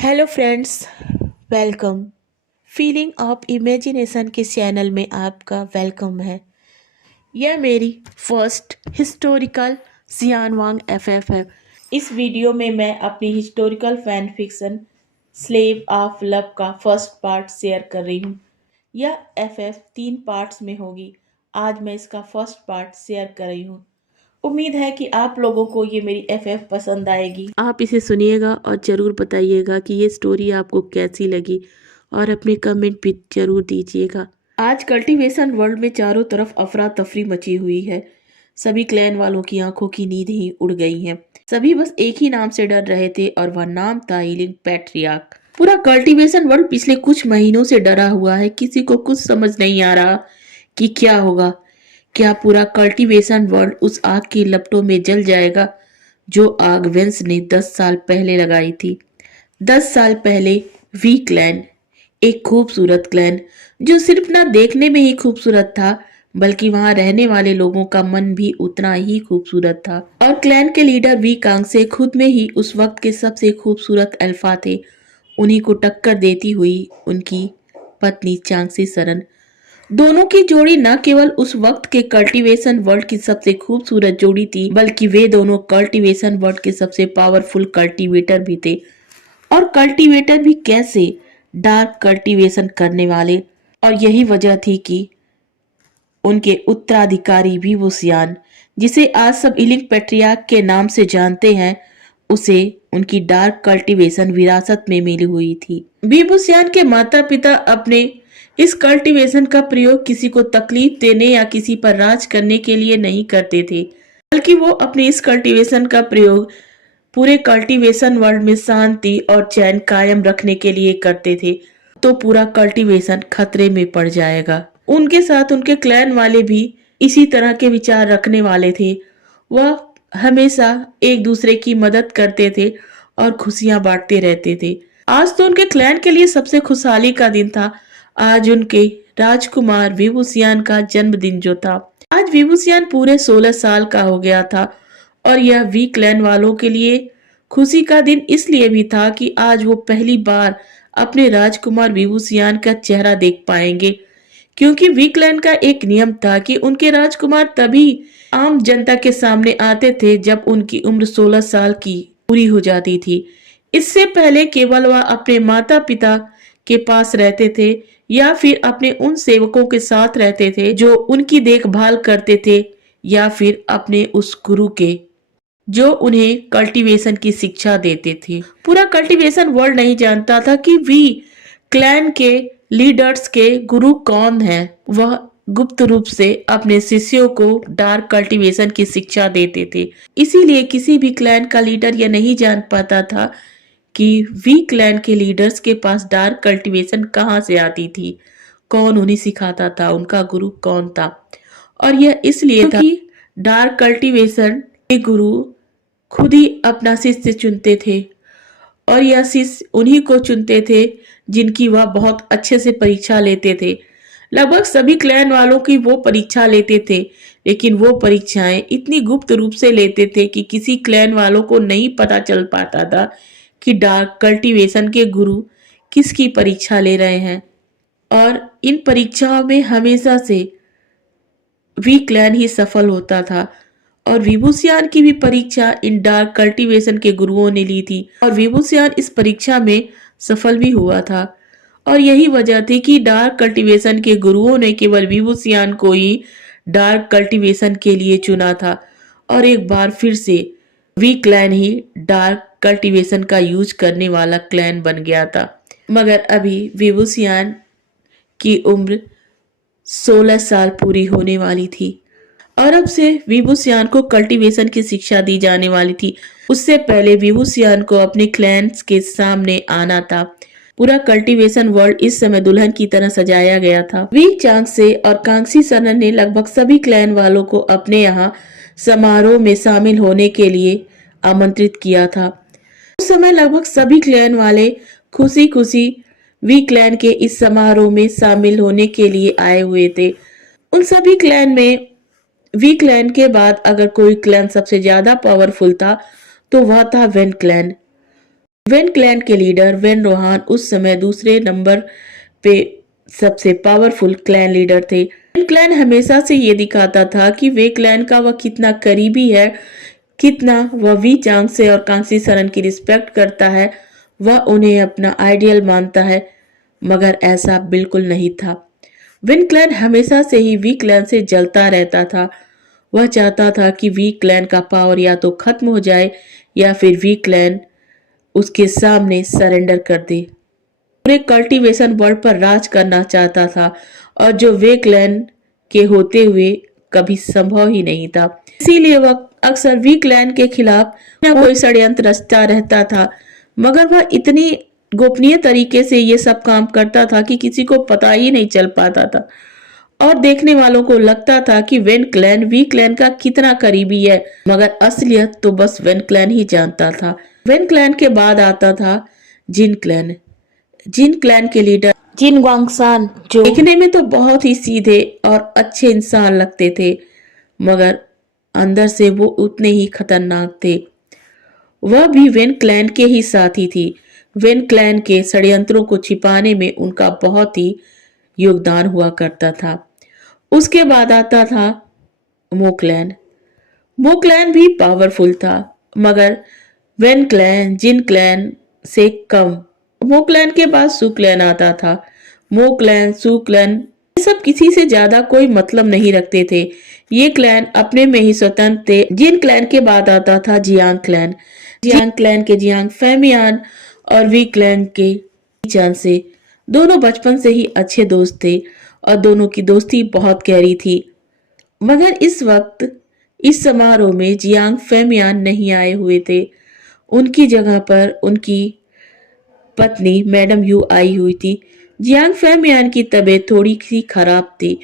Hello friends, welcome. Feeling of imagination के channel में आपका वेलकम है। यह मेरी फर्स्ट हिस्टोरिकल सियानवांग एफएफ है। इस वीडियो में मैं अपनी historical fan fiction slave of love का फर्स्ट पार्ट शेयर कर रही हूँ। यह एफएफ 3 पार्ट्स में होगी। आज मैं इसका फर्स्ट पार्ट शेयर कर रही हूँ। उम्मीद है कि आप लोगों को ये मेरी एफएफ पसंद आएगी। आप इसे सुनिएगा और ज़रूर बताइएगा कि ये स्टोरी आपको कैसी लगी और अपने कमेंट भी जरूर दीजिएगा। आज कल्टीवेशन वर्ल्ड में चारों तरफ अफरा तफरी मची हुई है। सभी क्लैन वालों की आंखों की नींद ही उड़ गई है। सभी बस एक ही नाम से डर रहे थे और वह नाम था हीलिंग पैट्रियार्क। पूरा कल्टीवेशन वर्ल्ड पिछले कुछ महीनों से डरा हुआ है। किसी को कुछ समझ नहीं आ रहा कि क्या होगा। क्या पूरा कल्टीवेशन वर्ल्ड उस आग की लपटों में जल जाएगा जो आग वेंस ने 10 साल पहले लगाई थी। 10 साल पहले वी क्लैन, एक खूबसूरत क्लैन जो सिर्फ ना देखने में ही खूबसूरत था बल्कि वहां रहने वाले लोगों का मन भी उतना ही खूबसूरत था। और क्लैन के लीडर वी कांग से खुद में ही उस वक्त के सबसे खूबसूरत अल्फा थे। उन्हीं को टक्कर देती हुई उनकी पत्नी चांगसी सरन। दोनों की जोड़ी न केवल उस वक्त के कल्टीवेशन वर्ल्ड की सबसे खूबसूरत जोड़ी थी बल्कि वे दोनों कल्टीवेशन वर्ल्ड के सबसे पावरफुल कल्टीवेटर भी थे। और कल्टीवेटर भी कैसे, डार्क कल्टीवेशन करने वाले। और यही वजह थी कि उनके उत्तराधिकारी विभूसियान, जिसे आज सब इलिंग पेट्रियार्क के नाम से जानते हैं, उसे उनकी डार्क कल्टीवेशन विरासत में मिली हुई थी। विभूसियान के माता पिता अपने इस कल्टीवेशन का प्रयोग किसी को तकलीफ देने या किसी पर राज करने के लिए नहीं करते थे, बल्कि वो अपने इस कल्टीवेशन का प्रयोग पूरे कल्टीवेशन वर्ल्ड में शांति और चैन कायम रखने के लिए करते थे। तो पूरा कल्टीवेशन खतरे में पड़ जाएगा। उनके साथ उनके क्लैन वाले भी इसी तरह के विचार रखने वाले थे। वह हमेशा एक दूसरे की मदद करते थे और खुशियां बांटते रहते थे। आज तो उनके क्लैन के लिए सबसे खुशहाली का दिन था। आज उनके राजकुमार विभूसियान का जन्मदिन जो था। आज विभूसियान पूरे 16 साल का हो गया था और यह वी क्लैन वालों के लिए खुशी का दिन इसलिए भी था कि आज वो पहली बार अपने राजकुमार विभूसियान का चेहरा देख पाएंगे। क्योंकि वी क्लैन का एक नियम था कि उनके राजकुमार तभी आम जनता के सामने आते थे जब उनकी उम्र 16 साल की पूरी हो जाती थी। इससे पहले केवल वह अपने माता पिता के पास रहते थे या फिर अपने उन सेवकों के साथ रहते थे जो उनकी देखभाल करते थे, या फिर अपने उस गुरु के जो उन्हें कल्टीवेशन की शिक्षा देते थे। पूरा कल्टीवेशन वर्ल्ड नहीं जानता था कि वी क्लैन के लीडर्स के गुरु कौन है। वह गुप्त रूप से अपने शिष्यों को डार्क कल्टीवेशन की शिक्षा देते थे। इसीलिए किसी भी क्लैन का लीडर यह नहीं जान पाता था कि वी क्लैन के लीडर्स के पास डार्क कल्टीवेशन कहाँ से आती थी, कौन उन्हें सिखाता था, उनका गुरु कौन था। और यह इसलिए था कि डार्क कल्टीवेशन के गुरु खुद ही अपना शिष्य चुनते थे और यह शिष्य उन्हीं को चुनते थे जिनकी वह बहुत अच्छे से परीक्षा लेते थे। लगभग सभी क्लैन वालों की वो परीक्षा लेते थे, लेकिन वो परीक्षाएं इतनी गुप्त रूप से लेते थे कि किसी क्लैन वालों को नहीं पता चल पाता था कि डार्क कल्टीवेशन के गुरु किसकी परीक्षा ले रहे हैं। और इन परीक्षाओं में हमेशा से वी क्लैन ही सफल होता था। और विभूसियान की भी परीक्षा इन डार्क कल्टीवेशन के गुरुओं ने ली थी और विभूसियान इस परीक्षा में सफल भी हुआ था। और यही वजह थी कि डार्क कल्टीवेशन के गुरुओं ने केवल विभूसियान को ही डार्क कल्टीवेशन के लिए चुना था और एक बार फिर से वी क्लैन ही डार्क कल्टीवेशन का यूज करने वाला क्लैन बन गया था। मगर अभी विभूसियान की उम्र 16 साल पूरी होने वाली थी और अब से विभूसियान को कल्टीवेशन की शिक्षा दी जाने वाली थी। उससे पहले विभूसियान को अपने क्लैन्स के सामने आना था। पूरा कल्टीवेशन वर्ल्ड इस समय दुल्हन की तरह सजाया गया था। वी चांगसे और कांगसी सरन ने लगभग सभी क्लैन वालों को अपने यहाँ समारोह में शामिल होने के लिए आमंत्रित किया था। उस समय लगभग सभी क्लैन वाले खुशी खुशी वी क्लैन के इस समारोह में शामिल होने के लिए आए हुए थे। उन सभी क्लैन में वी क्लैन के बाद अगर कोई क्लैन सबसे ज्यादा पावरफुल था तो वह था वेन क्लैन। वेन क्लैन के लीडर वेन रोहान उस समय दूसरे नंबर पे सबसे पावरफुल क्लैन लीडर थे। वेन क्लैन हमेशा से ये दिखाता था कि वे क्लैन का वह कितना करीबी है, कितना वह वी चांग से और कांगसी सरन की रिस्पेक्ट करता है, वह उन्हें अपना आइडियल मानता है। मगर ऐसा बिल्कुल नहीं था। विन क्लैन हमेशा से ही वी क्लैन से जलता रहता था। वह चाहता था कि वी क्लैन का पावर या तो खत्म हो जाए या फिर वी क्लैन उसके सामने सरेंडर कर दे। पूरे कल्टीवेशन वर्ल्ड पर राज करना चाहता था और जो वे क्लैन के होते हुए कभी संभव ही नहीं था। इसीलिए वह अक्सर वी क्लैन के खिलाफ न कोई षड्यंत्र रचता रहता था। मगर वह इतनी गोपनीय तरीके से ये सब काम करता था कि किसी को पता ही नहीं चल पाता था और देखने वालों को लगता था कि वेन क्लैन वी क्लैन का कितना करीबी है। मगर असलियत तो बस वेन क्लैन ही जानता था। वेन क्लैन के बाद आता था जिन क्लैन। जिन क्लैन के लीडर जिन ग्वांगसान जो देखने में तो बहुत ही सीधे और अच्छे इंसान लगते थे, मगर अंदर से वो उतने ही खतरनाक थे। वह भी वेन क्लैन के ही साथी थी। वेन क्लैन के षड्यंत्रों को छिपाने में उनका बहुत ही योगदान हुआ करता था। उसके बाद आता था मोक्लैन। मोक्लैन भी पावरफुल था, मगर वेन क्लैन जिन क्लैन से कम। मोक्लैन के बाद सुक्लैन आता था। मोक्लैन सुक्लैन ये सब किसी से ज्यादा कोई मतलब नहीं रखते थे। ये क्लैन अपने में ही स्वतंत्र थे। जिन क्लैन के बाद आता था जियांग क्लैन। जियांग क्लैन के जियांग फैमियान और वी क्लैन के चान से दोनों बचपन से ही अच्छे दोस्त थे और दोनों की दोस्ती बहुत गहरी थी। मगर इस वक्त इस समारोह में जियांग फैमियान नहीं आए हुए थे। उनकी जगह पर उनकी पत्नी मैडम यू आई हुई थी। जियांग फैमियान की तबीयत थोड़ी सी खराब थी,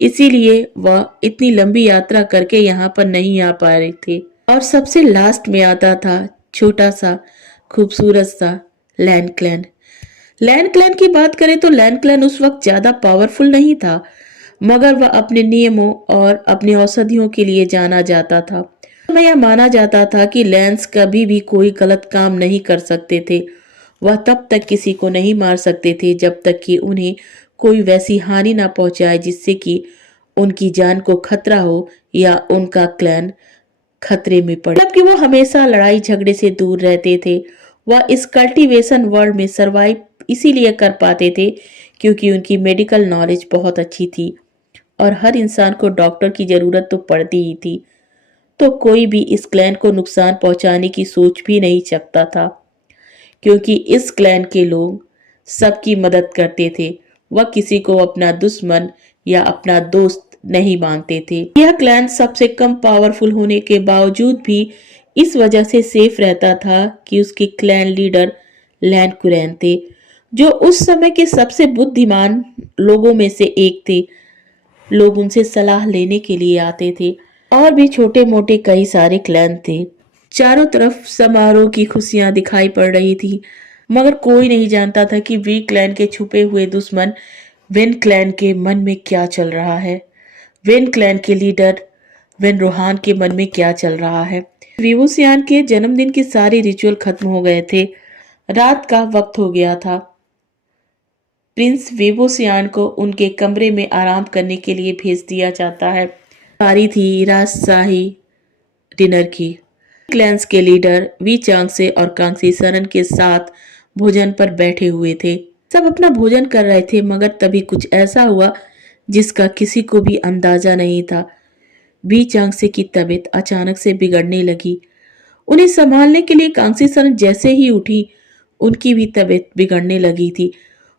इसीलिए वह इतनी लंबी यात्रा करके यहाँ पर नहीं आ पा रहे थे। और सबसे लास्ट में आता था छोटा सा खूबसूरत सा लैंड क्लैन। लैंड क्लैन की बात करें तो लैंड क्लैन उस वक्त ज्यादा पावरफुल नहीं था, मगर वह अपने नियमों और अपने औषधियों के लिए जाना जाता था। में यह माना जाता था कि लैंस कभी भी कोई गलत काम नहीं कर सकते थे। वह तब तक किसी को नहीं मार सकते थे जब तक कि उन्हें कोई वैसी हानि ना पहुंचाए जिससे कि उनकी जान को खतरा हो या उनका क्लैन खतरे में पड़े। जबकि वो हमेशा लड़ाई झगड़े से दूर रहते थे। वह इस कल्टीवेशन वर्ल्ड में सरवाइव इसीलिए कर पाते थे क्योंकि उनकी मेडिकल नॉलेज बहुत अच्छी थी और हर इंसान को डॉक्टर की जरूरत तो पड़ती ही थी। तो कोई भी इस क्लैन को नुकसान पहुंचाने की सोच भी नहीं सकता था क्योंकि इस क्लैन के लोग सबकी मदद करते थे। वह किसी को अपना दुश्मन या अपना दोस्त नहीं मानते थे। यह क्लैन सबसे कम पावरफुल होने के बावजूद भी इस वजह से सेफ रहता था कि उसके क्लैन लीडर लैंड कुरैन थे, जो उस समय के सबसे बुद्धिमान लोगों में से एक थे। लोग उनसे सलाह लेने के लिए आते थे। और भी छोटे मोटे कई सारे क्लैन थे। चारों तरफ समारोह की खुशियां दिखाई पड़ रही थी, मगर कोई नहीं जानता था कि वी क्लैन के छुपे हुए दुश्मन वेन क्लैन के मन में क्या चल रहा है। वेन क्लैन के लीडर वेन रोहान के मन में क्या चल रहा है। विवोसियान के जन्मदिन के सारे रिचुअल खत्म हो गए थे। रात का वक्त हो गया था। प्रिंस वेबोसियान को उनके कमरे में आराम करने के लिए भेज दिया जाता है। पारी थी राजशाही डिनर की। क्लैंस के लीडर वी चांग से और कांगसी सरन के साथ भोजन पर बैठे हुए थे। सब अपना भोजन कर रहे थे, मगर तभी कुछ ऐसा हुआ जिसका किसी को भी अंदाजा नहीं था। वी चांग से की तबीयत अचानक से बिगड़ने लगी। उन्हें संभालने के लिए कांगसी सरन जैसे ही उठी, उनकी भी तबीयत बिगड़ने लगी थी।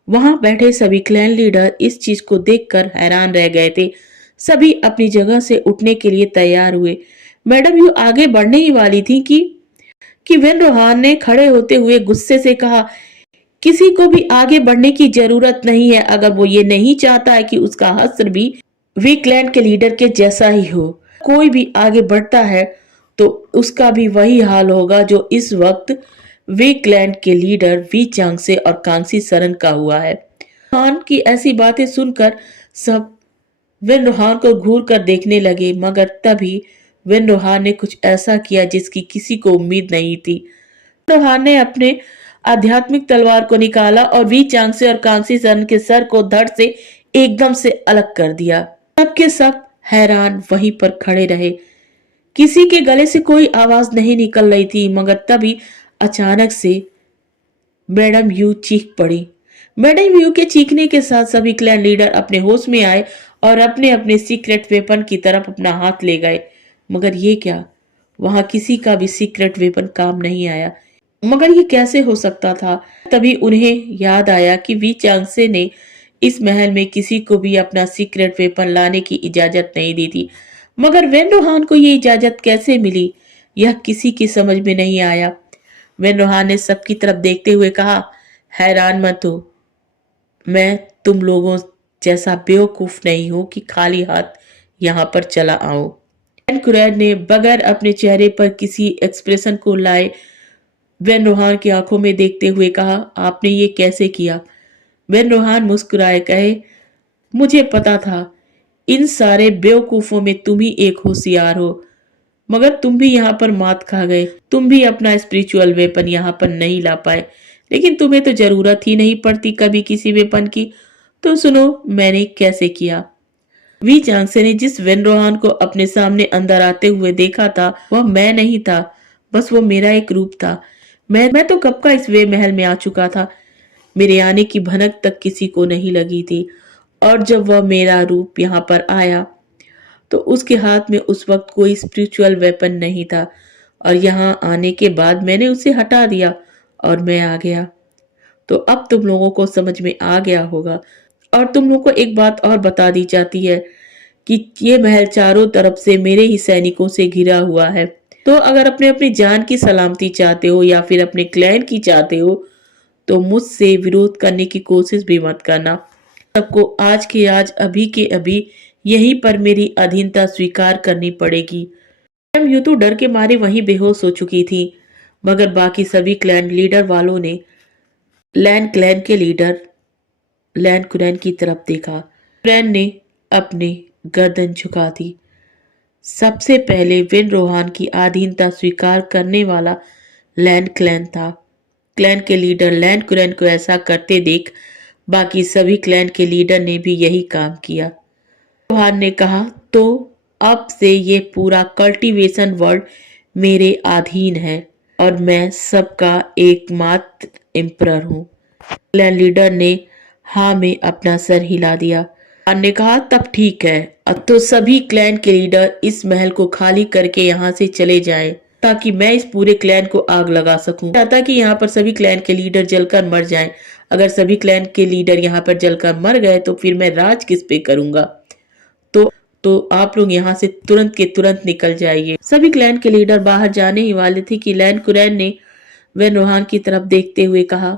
वहां बैठे सभी क्लैन लीडर इस चीज को देखकर हैरान रह गए थे। सभी अपनी जगह से उठने के लिए तैयार हुए। मैडम यू आगे बढ़ने ही वाली थी कि वेन रोहान ने खड़े होते हुए गुस्से से कहा, किसी को भी आगे बढ़ने की जरूरत नहीं है अगर वो ये नहीं चाहता है कि उसका हश्र भी वीकलैंड के लीडर के जैसा ही हो। कोई भी आगे बढ़ता है तो उसका भी वही हाल होगा जो इस वक्त वीकलैंड के लीडर वी चांग से और कांगसी सरन का हुआ है। रोहान की ऐसी बातें सुनकर सब वेन रोहान को घूर कर देखने लगे, मगर तभी वेन रोहान ने कुछ ऐसा किया जिसकी किसी को उम्मीद नहीं थी। रोहान ने अपने आध्यात्मिक तलवार को निकाला और वी चांगसे और कांगसी सन के सर को धड़ से एकदम से अलग कर दिया। सबके सब हैरान वहीं पर खड़े रहे। किसी के गले से कोई आवाज नहीं निकल रही थी, मगर तभी अचानक से मैडम यू चीख पड़ी। मैडम यू के चीखने के साथ सभी क्लैन लीडर अपने होश में आए और अपने अपने सीक्रेट वेपन की तरफ अपना हाथ ले गए। मगर ये क्या, वहां किसी का भी सीक्रेट वेपन काम नहीं आया। मगर ये कैसे हो सकता था? तभी उन्हें याद आया कि वी चांगसे ने इस महल में किसी को भी अपना सीक्रेट वेपन लाने की इजाजत नहीं दी थी। मगर वेन रोहान को ये इजाजत कैसे मिली, यह किसी की समझ में नहीं आया। वेन रोहान ने सबकी तरफ देखते हुए कहा, हैरान मत हो, मैं तुम लोगों जैसा बेवकूफ नहीं हूं कि खाली हाथ यहाँ पर चला आऊं। वेन कुरैन ने बगैर अपने चेहरे पर किसी एक्सप्रेशन को लाए वेन रोहान की आंखों में देखते हुए कहा, आपने ये कैसे किया? वेन रोहान मुस्कुराए कहे, मुझे पता था इन सारे बेवकूफों में तुम ही एक होशियार हो, मगर तुम भी यहाँ पर मात खा गए। तुम भी अपना स्पिरिचुअल वेपन यहाँ पर नहीं ला पाए, लेकिन तुम्हें तो जरूरत ही नहीं पड़ती कभी किसी वेपन की। तो सुनो मैंने कैसे किया। वी चांगसे ने जिस वेन रोहान को अपने सामने अंदर आते हुए देखा था, वह मैं नहीं था, बस वो मेरा एक रूप था। मैं तो कब का इस वे महल में आ चुका था। मेरे आने की भनक तक किसी को नहीं लगी थी। और जब वह मेरा रूप यहाँ पर आया तो उसके हाथ में उस वक्त कोई स्पिरिचुअल वेपन नहीं था, और यहाँ आने के बाद मैंने उसे हटा दिया और मैं आ गया। तो अब तुम लोगों को समझ में आ गया होगा। और तुम लोगों को एक बात और बता दी जाती है कि ये महल चारों तरफ से मेरे ही सैनिकों से घिरा हुआ है। तो अगर अपने अपनी जान की सलामती चाहते हो या फिर अपने क्लैन की चाहते हो तो मुझसे विरोध करने की कोशिश भी मत करना। सबको आज के आज, अभी के अभी यहीं पर मेरी अधीनता स्वीकार करनी पड़ेगी। मैडम यूं तो डर के मारे वहीं बेहोश हो चुकी थी, मगर बाकी सभी क्लैन लीडर वालों ने लैन क्लैन के लीडर लैन कुरैन की तरफ देखा। कुरैन ने अपनी गर्दन झुका दी। सबसे पहले वेन रोहान की अधीनता स्वीकार करने वाला लैन क्लैन था। क्लैन के लीडर लैन कुरैन को ऐसा करते देख बाकी सभी क्लैन के लीडर ने भी यही काम किया। रोहान ने कहा, तो अब से ये पूरा कल्टीवेशन वर्ल्ड मेरे अधीन है और मैं सबका एकमात्र एम्परर हूँ। क्लैन लीडर ने हाँ में अपना सर हिला दिया। रोहान ने कहा, तब ठीक है, अब तो सभी क्लैन के लीडर इस महल को खाली करके यहाँ से चले जाएं, ताकि मैं इस पूरे क्लैन को आग लगा सकूं। चाहता कि यहाँ पर सभी क्लैन के लीडर जलकर मर जाएं। अगर सभी क्लैन के लीडर यहाँ पर जलकर मर गए तो फिर मैं राज किस पे करूंगा। तो आप लोग यहाँ से तुरंत के तुरंत निकल जाइए। सभी क्लैन के लीडर बाहर जाने ही वाले थे कि लैन कुरैन ने वेन रोहान की तरफ देखते हुए कहा,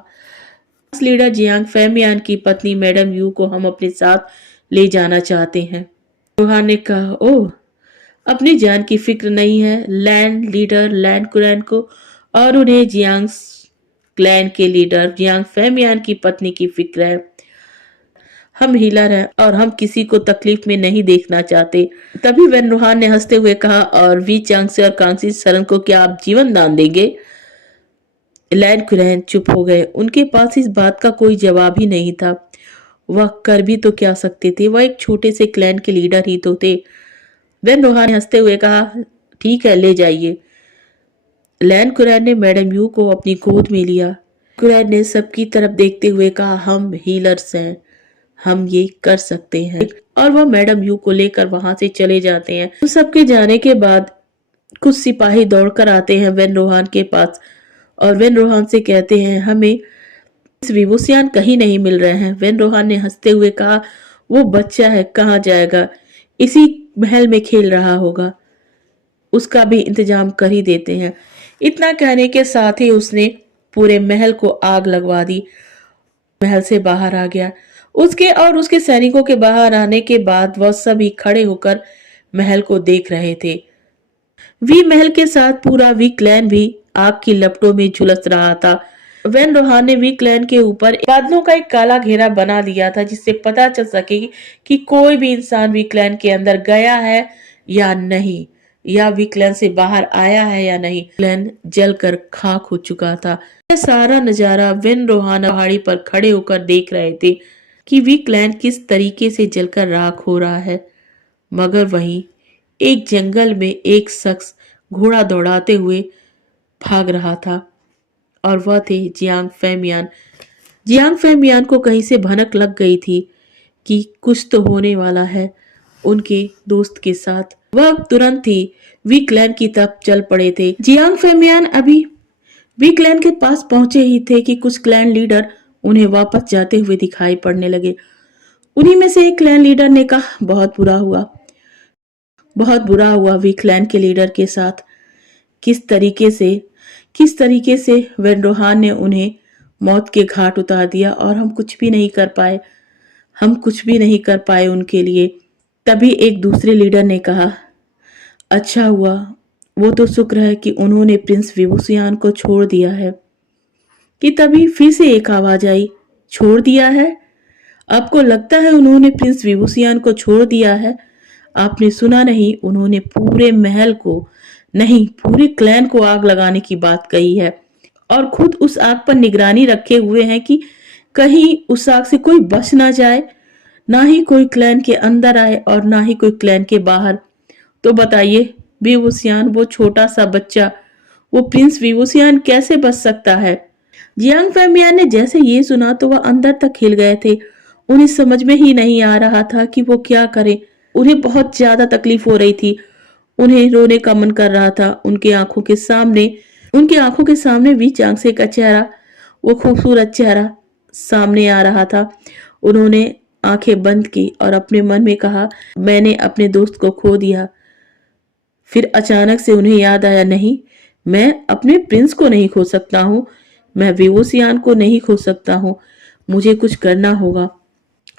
लीडर जियांग फैमियान की पत्नी मैडम यू को हम अपने साथ ले जाना चाहते हैं। रोहान ने कहा, ओह, अपनी जान की फिक्र नहीं है लैंड लीडर लैन कुरैन को, और उन्हें जियांग क्लैन के लीडर जियांग फैमियान की पत्नी की फिक्र है। हम हीलर हैं और हम किसी को तकलीफ में नहीं देखना चाहते। तभी वेन रोहान ने हंसते हुए कहा, और वी चांगसे और कांगसी सरन को क्या आप जीवन दान देंगे? लैन कुरैन चुप हो गए। उनके पास इस बात का कोई जवाब ही नहीं था। वह कर भी तो क्या सकते थे, वह एक छोटे से क्लैन के लीडर ही तो थे। वेन रोहान ने हंसते हुए कहा, ठीक है, ले जाइए। लैन कुरैन ने मैडम यू को अपनी गोद में लिया। कुरैन ने सबकी तरफ देखते हुए कहा, हम हीलर्स हैं, हम ये कर सकते हैं। और वह मैडम यू को लेकर वहां से चले जाते हैं। तो सबके जाने के बाद कुछ सिपाही दौड़कर आते हैं वेन रोहान के पास और वेन रोहान से कहते हैं, हमें इस विभूषियान कहीं नहीं मिल रहे हैं। वेन रोहान ने हंसते हुए कहा, वो बच्चा है, कहाँ जाएगा, इसी महल में खेल रहा होगा, उसका भी इंतजाम कर ही देते हैं। इतना कहने के साथ ही उसने पूरे महल को आग लगवा दी। महल से बाहर आ गया। उसके और उसके सैनिकों के बाहर आने के बाद वह सभी खड़े होकर महल को देख रहे थे। वी महल के साथ पूरा वी क्लैन भी आग की लपटों में झुलस रहा था। वेन रोहान ने वी क्लैन के ऊपर बादलों का एक काला घेरा बना दिया था, जिससे पता चल सके कि कोई भी इंसान वी क्लैन के अंदर गया है या नहीं, या वी क्लैन से बाहर आया है या नहीं। क्लैन जलकर खाक हो चुका था। यह सारा नजारा वेन रोहाना पहाड़ी पर खड़े होकर देख रहे थे कि वीकलैंड किस तरीके से जलकर राख हो रहा है। मगर वहीं एक जंगल में एक शख्स घोड़ा दौड़ाते हुए भाग रहा था और वह थे जियांग फेमियान। जियांग फेमियान को कहीं से भनक लग गई थी कि कुछ तो होने वाला है उनके दोस्त के साथ। वह तुरंत ही वीकलैंड की तरफ चल पड़े थे। जियांग फेमियान अभी वीकलैंड के पास पहुंचे ही थे कि कुछ क्लैन लीडर उन्हें वापस जाते हुए दिखाई पड़ने लगे। उन्हीं में से एक क्लैन लीडर ने कहा, बहुत बुरा हुआ वीकलैंड के लीडर के साथ। किस तरीके से वेंडोहान ने उन्हें मौत के घाट उतार दिया और हम कुछ भी नहीं कर पाए उनके लिए। तभी एक दूसरे लीडर ने कहा, अच्छा हुआ, वो तो शुक्र है कि उन्होंने प्रिंस विभूषियान को छोड़ दिया है। कि तभी फिर से एक आवाज आई, छोड़ दिया है? आपको लगता है उन्होंने प्रिंस विभूषियान को छोड़ दिया है? आपने सुना नहीं, उन्होंने पूरे महल को नहीं, पूरे क्लैन को आग लगाने की बात कही है और खुद उस आग पर निगरानी रखे हुए हैं कि कहीं उस आग से कोई बच ना जाए, ना ही कोई क्लैन के अंदर आए और ना ही कोई क्लैन के बाहर। तो बताइए विभूषियान, वो छोटा सा बच्चा, वो प्रिंस विभूषियान कैसे बच सकता है? जियांग फेमियान ने जैसे ये सुना तो वह अंदर तक हिल गए थे। उन्हें समझ में ही नहीं आ रहा था कि वो क्या करें। उन्हें बहुत ज्यादा तकलीफ हो रही थी। उन्हें रोने का मन कर रहा था। उनकी आंखों के सामने वी चांगसे का चेहरा, वो खूबसूरत चेहरा सामने आ रहा था। उन्होंने आंखें बंद की और अपने मन में कहा, मैंने अपने दोस्त को खो दिया। फिर अचानक से उन्हें याद आया, नहीं, मैं अपने प्रिंस को नहीं खो सकता हूँ, मैं विवोसियान को नहीं खो सकता हूँ, मुझे कुछ करना होगा।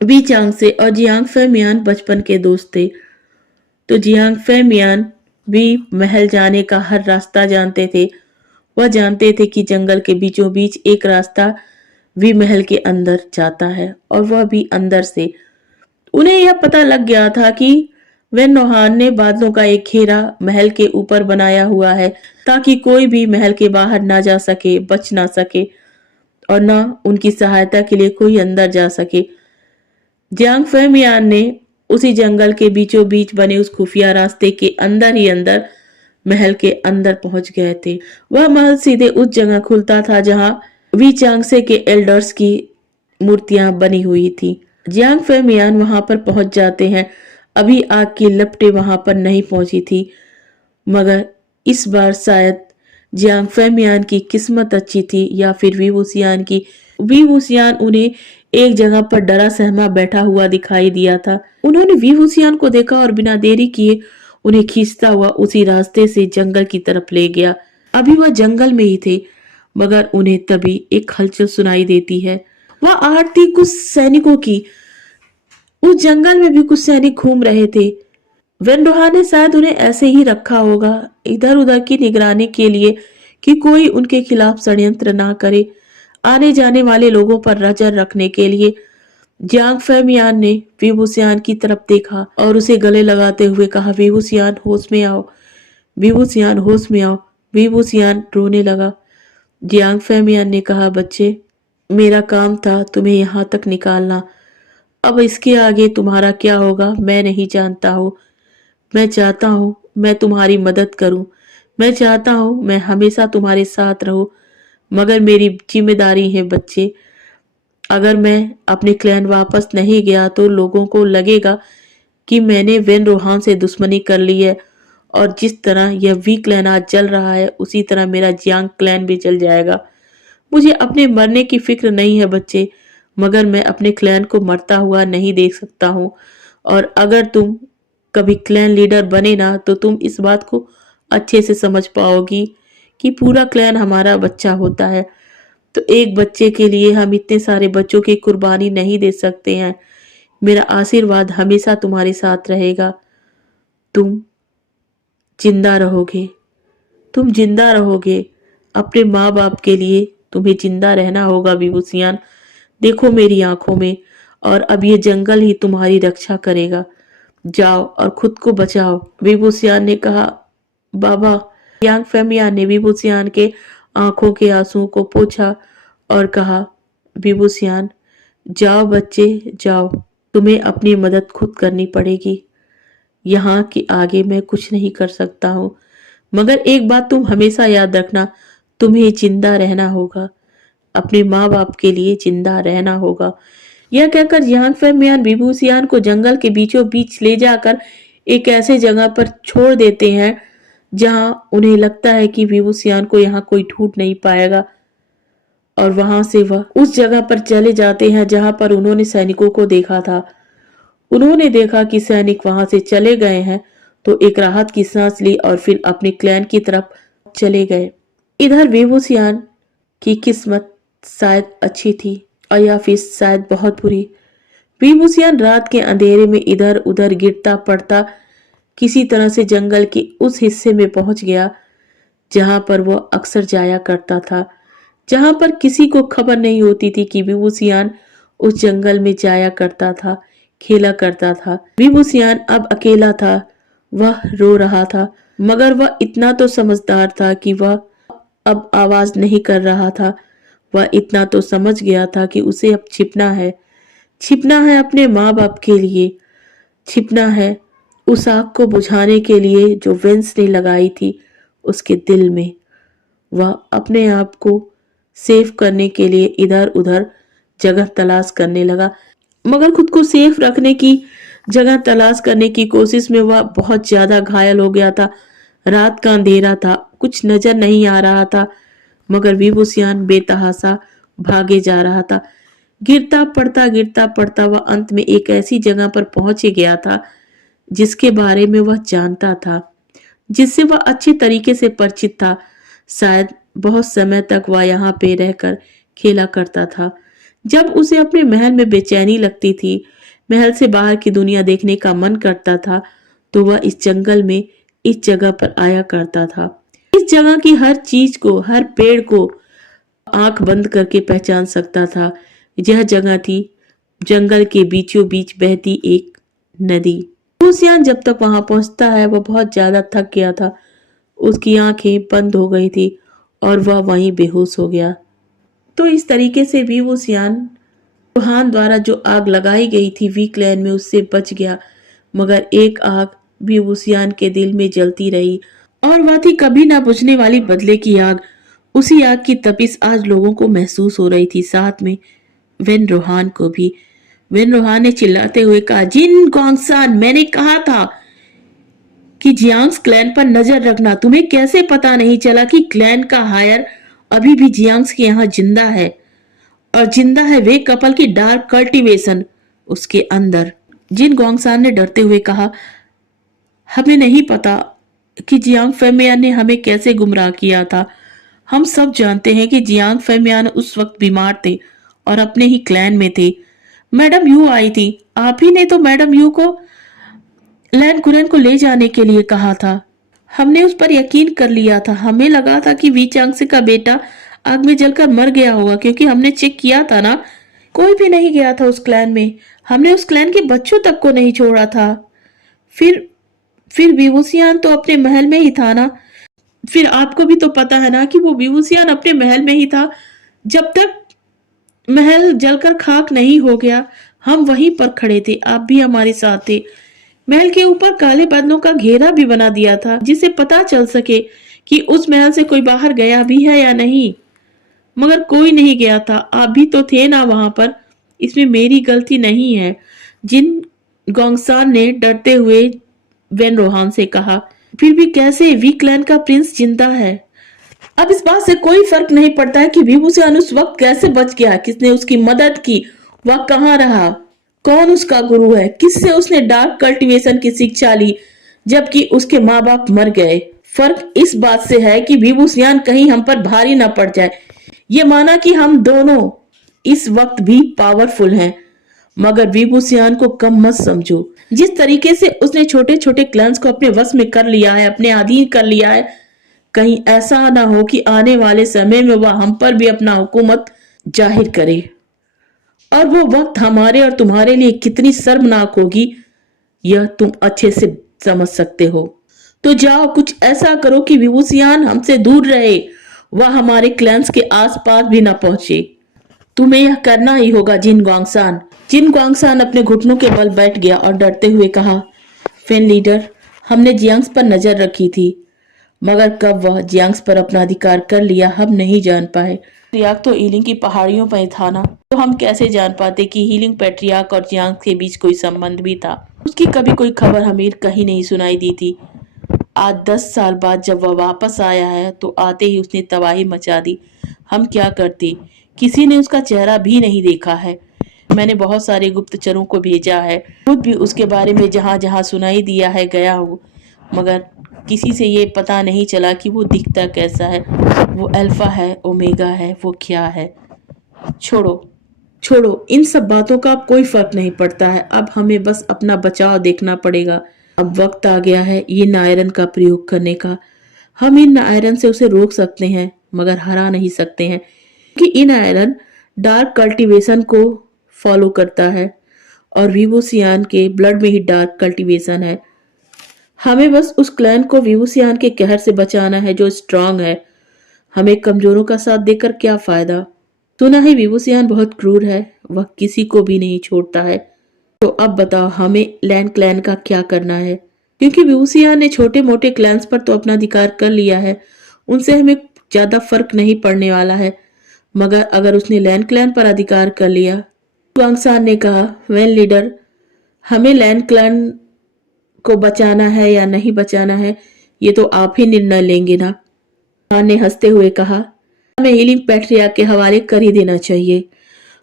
वी चांग से और जियांग फेमियान बचपन के दोस्त थे, तो जियांग फेमियान भी महल जाने का हर रास्ता जानते थे। वह जानते थे कि जंगल के बीचों बीच एक रास्ता वी महल के अंदर जाता है और वह भी अंदर से। उन्हें यह पता लग गया था कि वेन नोहान ने बादलों का एक घेरा महल के ऊपर बनाया हुआ है ताकि कोई भी महल के बाहर ना जा सके, बच ना सके और ना उनकी सहायता के लिए कोई अंदर जा सके। जियांग फेमियान ने उसी जंगल के बीचों बीच बने उस खुफिया रास्ते के अंदर ही अंदर महल के अंदर पहुंच गए थे। वह महल सीधे उस जगह खुलता था जहां वी चांगसे के एल्डर्स की मूर्तियां बनी हुई थी। जियांग फेमियान वहां पर पहुंच जाते हैं। अभी आग की लपटें वहां पर नहीं पहुंची थी, मगर इस बार शायद जियांग फेमियान की किस्मत अच्छी थी या फिर वीवूसियान की। वीवूसियान उन्हें एक जगह पर डरा सहमा बैठा हुआ दिखाई दिया था। उन्होंने वीवूसियान को देखा और बिना देरी किए उन्हें खींचता हुआ उसी रास्ते से जंगल की तरफ ले गया। अभी वह जंगल में ही थे, मगर उन्हें तभी एक हलचल सुनाई देती है। वह आहट थी कुछ सैनिकों की। उस जंगल में भी कुछ सैनिक घूम रहे थे। वेंडोहा ने शायद उन्हें ऐसे ही रखा होगा, इधर उधर की निगरानी के लिए, कि कोई उनके खिलाफ षड्यंत्र ना करे, आने जाने वाले लोगों पर नजर रखने के लिए। जियांग फेमियान ने विभूसियान की तरफ देखा और उसे गले लगाते हुए कहा, विभूसियान होश में आओ, विभूसियान होश में आओ। विभूसियान रोने लगा। जियांग फेमियान ने कहा, बच्चे, मेरा काम था तुम्हें यहाँ तक निकालना, अब इसके आगे तुम्हारा क्या होगा मैं नहीं जानता हूँ। मैं चाहता हूँ मैं तुम्हारी मदद करूँ, मैं चाहता हूँ मैं हमेशा तुम्हारे साथ रहूँ, मगर मेरी जिम्मेदारी है बच्चे। अगर मैं अपने क्लैन वापस नहीं गया तो लोगों को लगेगा कि मैंने वेन रोहान से दुश्मनी कर ली है और जिस तरह यह वी क्लैन आज जल रहा है उसी तरह मेरा जियांग क्लैन भी जल जाएगा। मुझे अपने मरने की फिक्र नहीं है बच्चे, मगर मैं अपने क्लैन को मरता हुआ नहीं देख सकता हूँ और अगर तुम कभी क्लैन लीडर बने ना तो तुम इस बात को अच्छे से समझ पाओगी कि पूरा क्लैन हमारा बच्चा होता है, तो एक बच्चे के लिए हम इतने सारे बच्चों की कुर्बानी नहीं दे सकते हैं। मेरा आशीर्वाद हमेशा तुम्हारे साथ रहेगा। तुम जिंदा रहोगे, तुम जिंदा रहोगे। अपने माँ बाप के लिए तुम्हें जिंदा रहना होगा विभूसियान। देखो मेरी आंखों में, और अब ये जंगल ही तुम्हारी रक्षा करेगा। जाओ और खुद को बचाओ। विभूसियान ने कहा, बाबा। यांग फेमियान ने विभूसियान के आंखों के आंसुओं को पोंछा और कहा, विभूषियान, जाओ बच्चे जाओ, तुम्हें अपनी मदद खुद करनी पड़ेगी। यहाँ के आगे मैं कुछ नहीं कर सकता हूँ, मगर एक बात तुम हमेशा याद रखना, तुम्हें जिंदा रहना होगा, अपने माँ बाप के लिए जिंदा रहना होगा। यह कहकर जियांग फैमियान विभूषियान को जंगल के बीचों बीच ले जाकर एक ऐसे जगह पर छोड़ देते हैं जहां उन्हें लगता है कि विभूषियान को यहाँ कोई ढूंढ नहीं पाएगा। और वहां से वह उस जगह पर चले जाते हैं जहां पर उन्होंने सैनिकों को देखा था। उन्होंने देखा कि सैनिक वहां से चले गए हैं तो एक राहत की सांस ली और फिर अपने क्लैन की तरफ चले गए। इधर विभूषियान की किस्मत शायद अच्छी थी और या फिर शायद बहुत बुरी। विभूषियान रात के अंधेरे में इधर उधर गिरता पड़ता किसी तरह से जंगल के उस हिस्से में पहुंच गया जहां पर वह अक्सर जाया करता था, जहां पर किसी को खबर नहीं होती थी कि विभूषियान उस जंगल में जाया करता था, खेला करता था। विभूषियान अब अकेला था, वह रो रहा था, मगर वह इतना तो समझदार था कि वह अब आवाज नहीं कर रहा था। वह इतना तो समझ गया था कि उसे अब छिपना है अपने माँ बाप के लिए, छिपना है उस आग को बुझाने के लिए जो वेंस ने लगाई थी उसके दिल में। वह अपने आप को सेफ करने के लिए इधर उधर जगह तलाश करने लगा, मगर खुद को सेफ रखने की जगह तलाश करने की कोशिश में वह बहुत ज्यादा घायल हो गया था। रात का अंधेरा था, कुछ नजर नहीं आ रहा था, मगर विभूषियान बेतहाशा भागे जा रहा था। गिरता पड़ता वह अंत में एक ऐसी जगह पर पहुंच गया था जिसके बारे में वह जानता था, जिससे वह अच्छे तरीके से परिचित था। शायद बहुत समय तक वह यहाँ पे रहकर खेला करता था। जब उसे अपने महल में बेचैनी लगती थी, महल से बाहर की दुनिया देखने का मन करता था, तो वह इस जंगल में इस जगह पर आया करता था। इस जगह की हर चीज को, हर पेड़ को आंख बंद करके पहचान सकता था। यह जगह थी जंगल के बीचों बीच बहती एक नदी। लूसियान जब तक वहां पहुंचता है वह बहुत ज्यादा थक गया था, उसकी आंखें बंद हो गई थी और वह वहीं बेहोश हो गया। तो इस तरीके से विभूषियान चौहान द्वारा जो आग लगाई गई थी वीक लैंड में उससे बच गया, मगर एक आग विभूषियान के दिल में जलती रही और वह थी कभी ना बुझने वाली बदले की आग। उसी आग की तपिश आज लोगों को महसूस हो रही थी, साथ में वेन रोहान को भी। वेन रोहान ने चिल्लाते हुए कहा, जिन गोंगसान, मैंने कहा था कि जियांग्स क्लैन पर नजर रखना। तुम्हें कैसे पता नहीं चला कि क्लैन का हायर अभी भी जियांग्स के यहाँ जिंदा है, और जिंदा है वे कपल की डार्क कल्टीवेशन उसके अंदर। जिन गोंगसान ने डरते हुए कहा, हमें नहीं पता कि जियांग फेमियान ने हमें कैसे गुमराह किया था। हम सब जानते हैं कि जियांग फेमियान उस वक्त बीमार थे और अपने ही क्लैन में थे। मैडम यू आई थी, आप ही ने तो मैडम यू को लैन कुरेन को ले जाने के लिए कहा था। हमने उस पर यकीन कर लिया था। हमें लगा था कि वी चांगसे का बेटा आग में जलकर मर गया होगा, क्योंकि हमने चेक किया था ना, कोई भी नहीं गया था उस क्लैन में। हमने उस क्लैन के बच्चों तक को नहीं छोड़ा था। फिर विभूषियान तो अपने महल में ही था ना। फिर आपको भी तो पता है ना कि वो विभूषियान अपने महल में ही था। जब तक महल जलकर खाक नहीं हो गया हम वहीं पर खड़े थे, आप भी हमारे साथ थे। महल के ऊपर काले बादलों का घेरा भी बना दिया था जिससे पता चल सके कि उस महल से कोई बाहर गया भी है या नहीं, मगर कोई नहीं गया था। आप भी तो थे ना वहां पर, इसमें मेरी गलती नहीं है। जिन गोंगसान ने डरते हुए वेन रोहान से कहा, फिर भी कैसे वी क्लैन का प्रिंस जिंदा है? अब इस बात से कोई फर्क नहीं पड़ता है कि विभूषियान उस वक्त कैसे बच गया, किसने उसकी मदद की, वह कहाँ रहा, कौन उसका गुरु है, किससे उसने डार्क कल्टीवेशन की शिक्षा ली जबकि उसके माँ बाप मर गए। फर्क इस बात से है कि विभूषियान कहीं हम पर भारी न पड़ जाए। ये माना कि हम दोनों इस वक्त भी पावरफुल हैं, मगर विभूषियान को कम मत समझो। जिस तरीके से उसने छोटे छोटे क्लैंस को अपने वश में कर लिया है, अपने अधीन कर लिया है, कहीं ऐसा ना हो कि आने वाले समय में वह हम पर भी अपना हुकूमत जाहिर करे, और वो वक्त हमारे और तुम्हारे लिए कितनी शर्मनाक होगी यह तुम अच्छे से समझ सकते हो। तो जाओ कुछ ऐसा करो कि विभूषियान हमसे दूर रहे वह हमारे क्लैंस के आसपास भी न पहुंचे। तुम्हें यह करना ही होगा जिन ग्वांगसान। जिन ग्वांगसान अपने घुटनों के बल बैठ गया और डरते हुए कहा, फेन लीडर, हमने जियांग्स पर नजर रखी थी, मगर कब वह जियांग्स पर अपना अधिकार कर लिया हम नहीं जान पाए। पैट्रियार्क तो हीलिंग की पहाड़ियों पर था ना, तो हम कैसे जान पाते कि हीलिंग पैट्रियार्क और जियांग्स के बीच कोई संबंध भी था। उसकी कभी कोई खबर हमें कहीं नहीं सुनाई दी थी। आज 10 साल बाद जब वह वापस आया है तो आते ही उसने तबाही मचा दी। हम क्या करते? किसी ने उसका चेहरा भी नहीं देखा है। मैंने बहुत सारे गुप्तचरों को भेजा है, खुद भी उसके बारे में जहां जहां सुनाई दिया है गया हूँ, मगर किसी से ये पता नहीं चला कि वो दिखता कैसा है, वो अल्फा है, ओमेगा है, वो क्या है। छोड़ो छोड़ो, इन सब बातों का अब कोई फर्क नहीं पड़ता है। अब हमें बस अपना बचाव देखना पड़ेगा। अब वक्त आ गया है इन आयरन का प्रयोग करने का। हम इन आयरन से उसे रोक सकते हैं मगर हरा नहीं सकते हैं, क्योंकि इन आयरन डार्क कल्टीवेशन को फॉलो करता है और विवोसियान के ब्लड में ही डार्क कल्टीवेशन है। हमें बस उस क्लैन को विवोसियान के कहर से बचाना है जो स्ट्रांग है। हमें कमजोरों का साथ देकर क्या फायदा। सुना है विवोसियान बहुत क्रूर है, वह किसी को भी नहीं छोड़ता है। तो अब बताओ हमें लैंड क्लैन का क्या करना है, क्योंकि विवोसियान ने छोटे मोटे क्लैंस पर तो अपना अधिकार कर लिया है, उनसे हमें ज्यादा फर्क नहीं पड़ने वाला है, मगर अगर उसने लैंड क्लैन पर अधिकार कर लिया। वांगसान ने कहा, वेल लीडर, हमें लैंड क्लैन को बचाना है या नहीं बचाना है ये तो आप ही निर्णय लेंगे ना। खान ने हंसते हुए कहा, हमें हीलिंग पैट्रिया के हवाले कर ही देना चाहिए।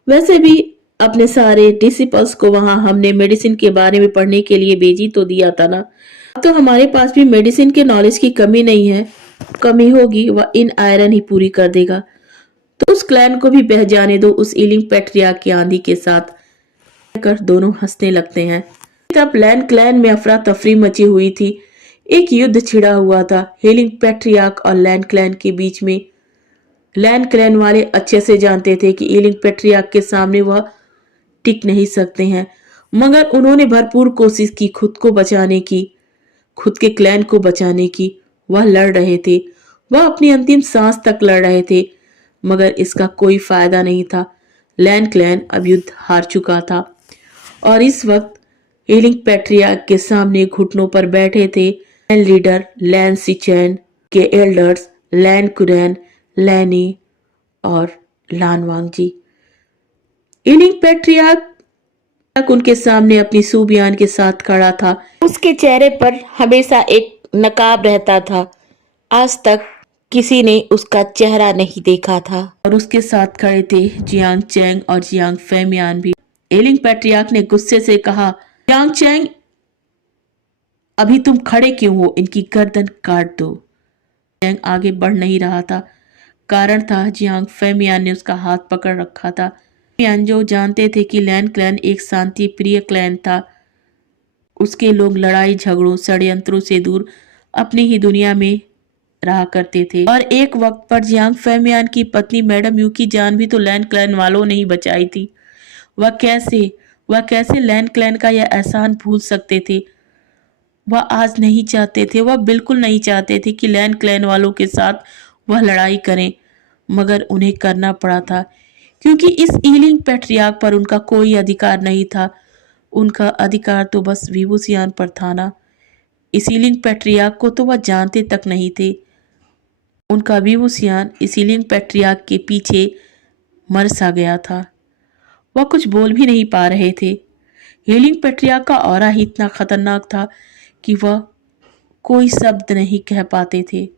वैसे भी अपने सारे डिसिपल्स को वहां हमने मेडिसिन के बारे में पढ़ने के लिए भेजी तो दिया था ना। अब तो हमारे पास भी मेडिसिन के नॉलेज की कमी नहीं है। कमी होगी वह इन आयरन ही पूरी कर देगा। तो उस क्लैन को भी बह जाने दो उस हीलिंग पैट्रिया की आंधी के साथ। कर दोनों हंसने लगते हैं। तब लैंड क्लैन में अफरा तफरी मची हुई थी। एक युद्ध छिड़ा हुआ था हीलिंग पैट्रियार्क और लैंड क्लैन के बीच में। लैंड क्लैन वाले अच्छे से जानते थे कि हीलिंग पैट्रियार्क के सामने वह टिक नहीं सकते हैं, मगर उन्होंने भरपूर कोशिश की खुद को बचाने की, खुद के क्लैन को बचाने की। वह लड़ रहे थे, वह अपनी अंतिम सांस तक लड़ रहे थे, मगर इसका कोई फायदा नहीं था। लैंड क्लैन अब युद्ध हार चुका था और इस वक्त हीलिंग पैट्रियार्क के सामने घुटनों पर बैठे थे लैंड लीडर लैंड सिचैन के एल्डर्स लैंड कुरैन, लैनी और लानवांग जी। हीलिंग पैट्रियार्क उनके सामने अपनी सूबियान के साथ खड़ा था। उसके चेहरे पर हमेशा एक नकाब रहता था। आज तक किसी ने उसका चेहरा नहीं देखा था। और उसके साथ खड़े थे जियांग चैंग और जियांग फेमियान भी। एलिंग पैट्रियार्क ने गुस्से से कहा, जियांग चैंग, अभी तुम खड़े क्यों हो? इनकी गर्दन काट दो। चैंग आगे बढ़ नहीं रहा था। कारण था जियांग फेमियान ने उसका हाथ पकड़ रखा था। फेमियान जो जानते थे कि लैंड क्लैन एक शांति प्रिय क्लैन था, उसके लोग लड़ाई झगड़ों षड्यंत्रों से दूर अपनी ही दुनिया में रहा करते थे। और एक वक्त पर जियांग फेमियान की पत्नी मैडम यू की जान भी तो लैंड क्लैन वालों ने ही बचाई थी। वह कैसे लैंड क्लैन का यह एहसान भूल सकते थे? वह आज नहीं चाहते थे, वह बिल्कुल नहीं चाहते थे कि लैंड क्लैन वालों के साथ वह लड़ाई करें, मगर उन्हें करना पड़ा था, क्योंकि इस हीलिंग पैट्रियार्क पर उनका कोई अधिकार नहीं था। उनका अधिकार तो बस विवोसियान पर था ना। इस हीलिंग पैट्रियार्क को तो वह जानते तक नहीं थे। उनका विवोसियान इस हीलिंग पैट्रियार्क के पीछे मर सा गया था। वह कुछ बोल भी नहीं पा रहे थे। हीलिंग पैट्रियार्क का ऑरा ही इतना खतरनाक था कि वह कोई शब्द नहीं कह पाते थे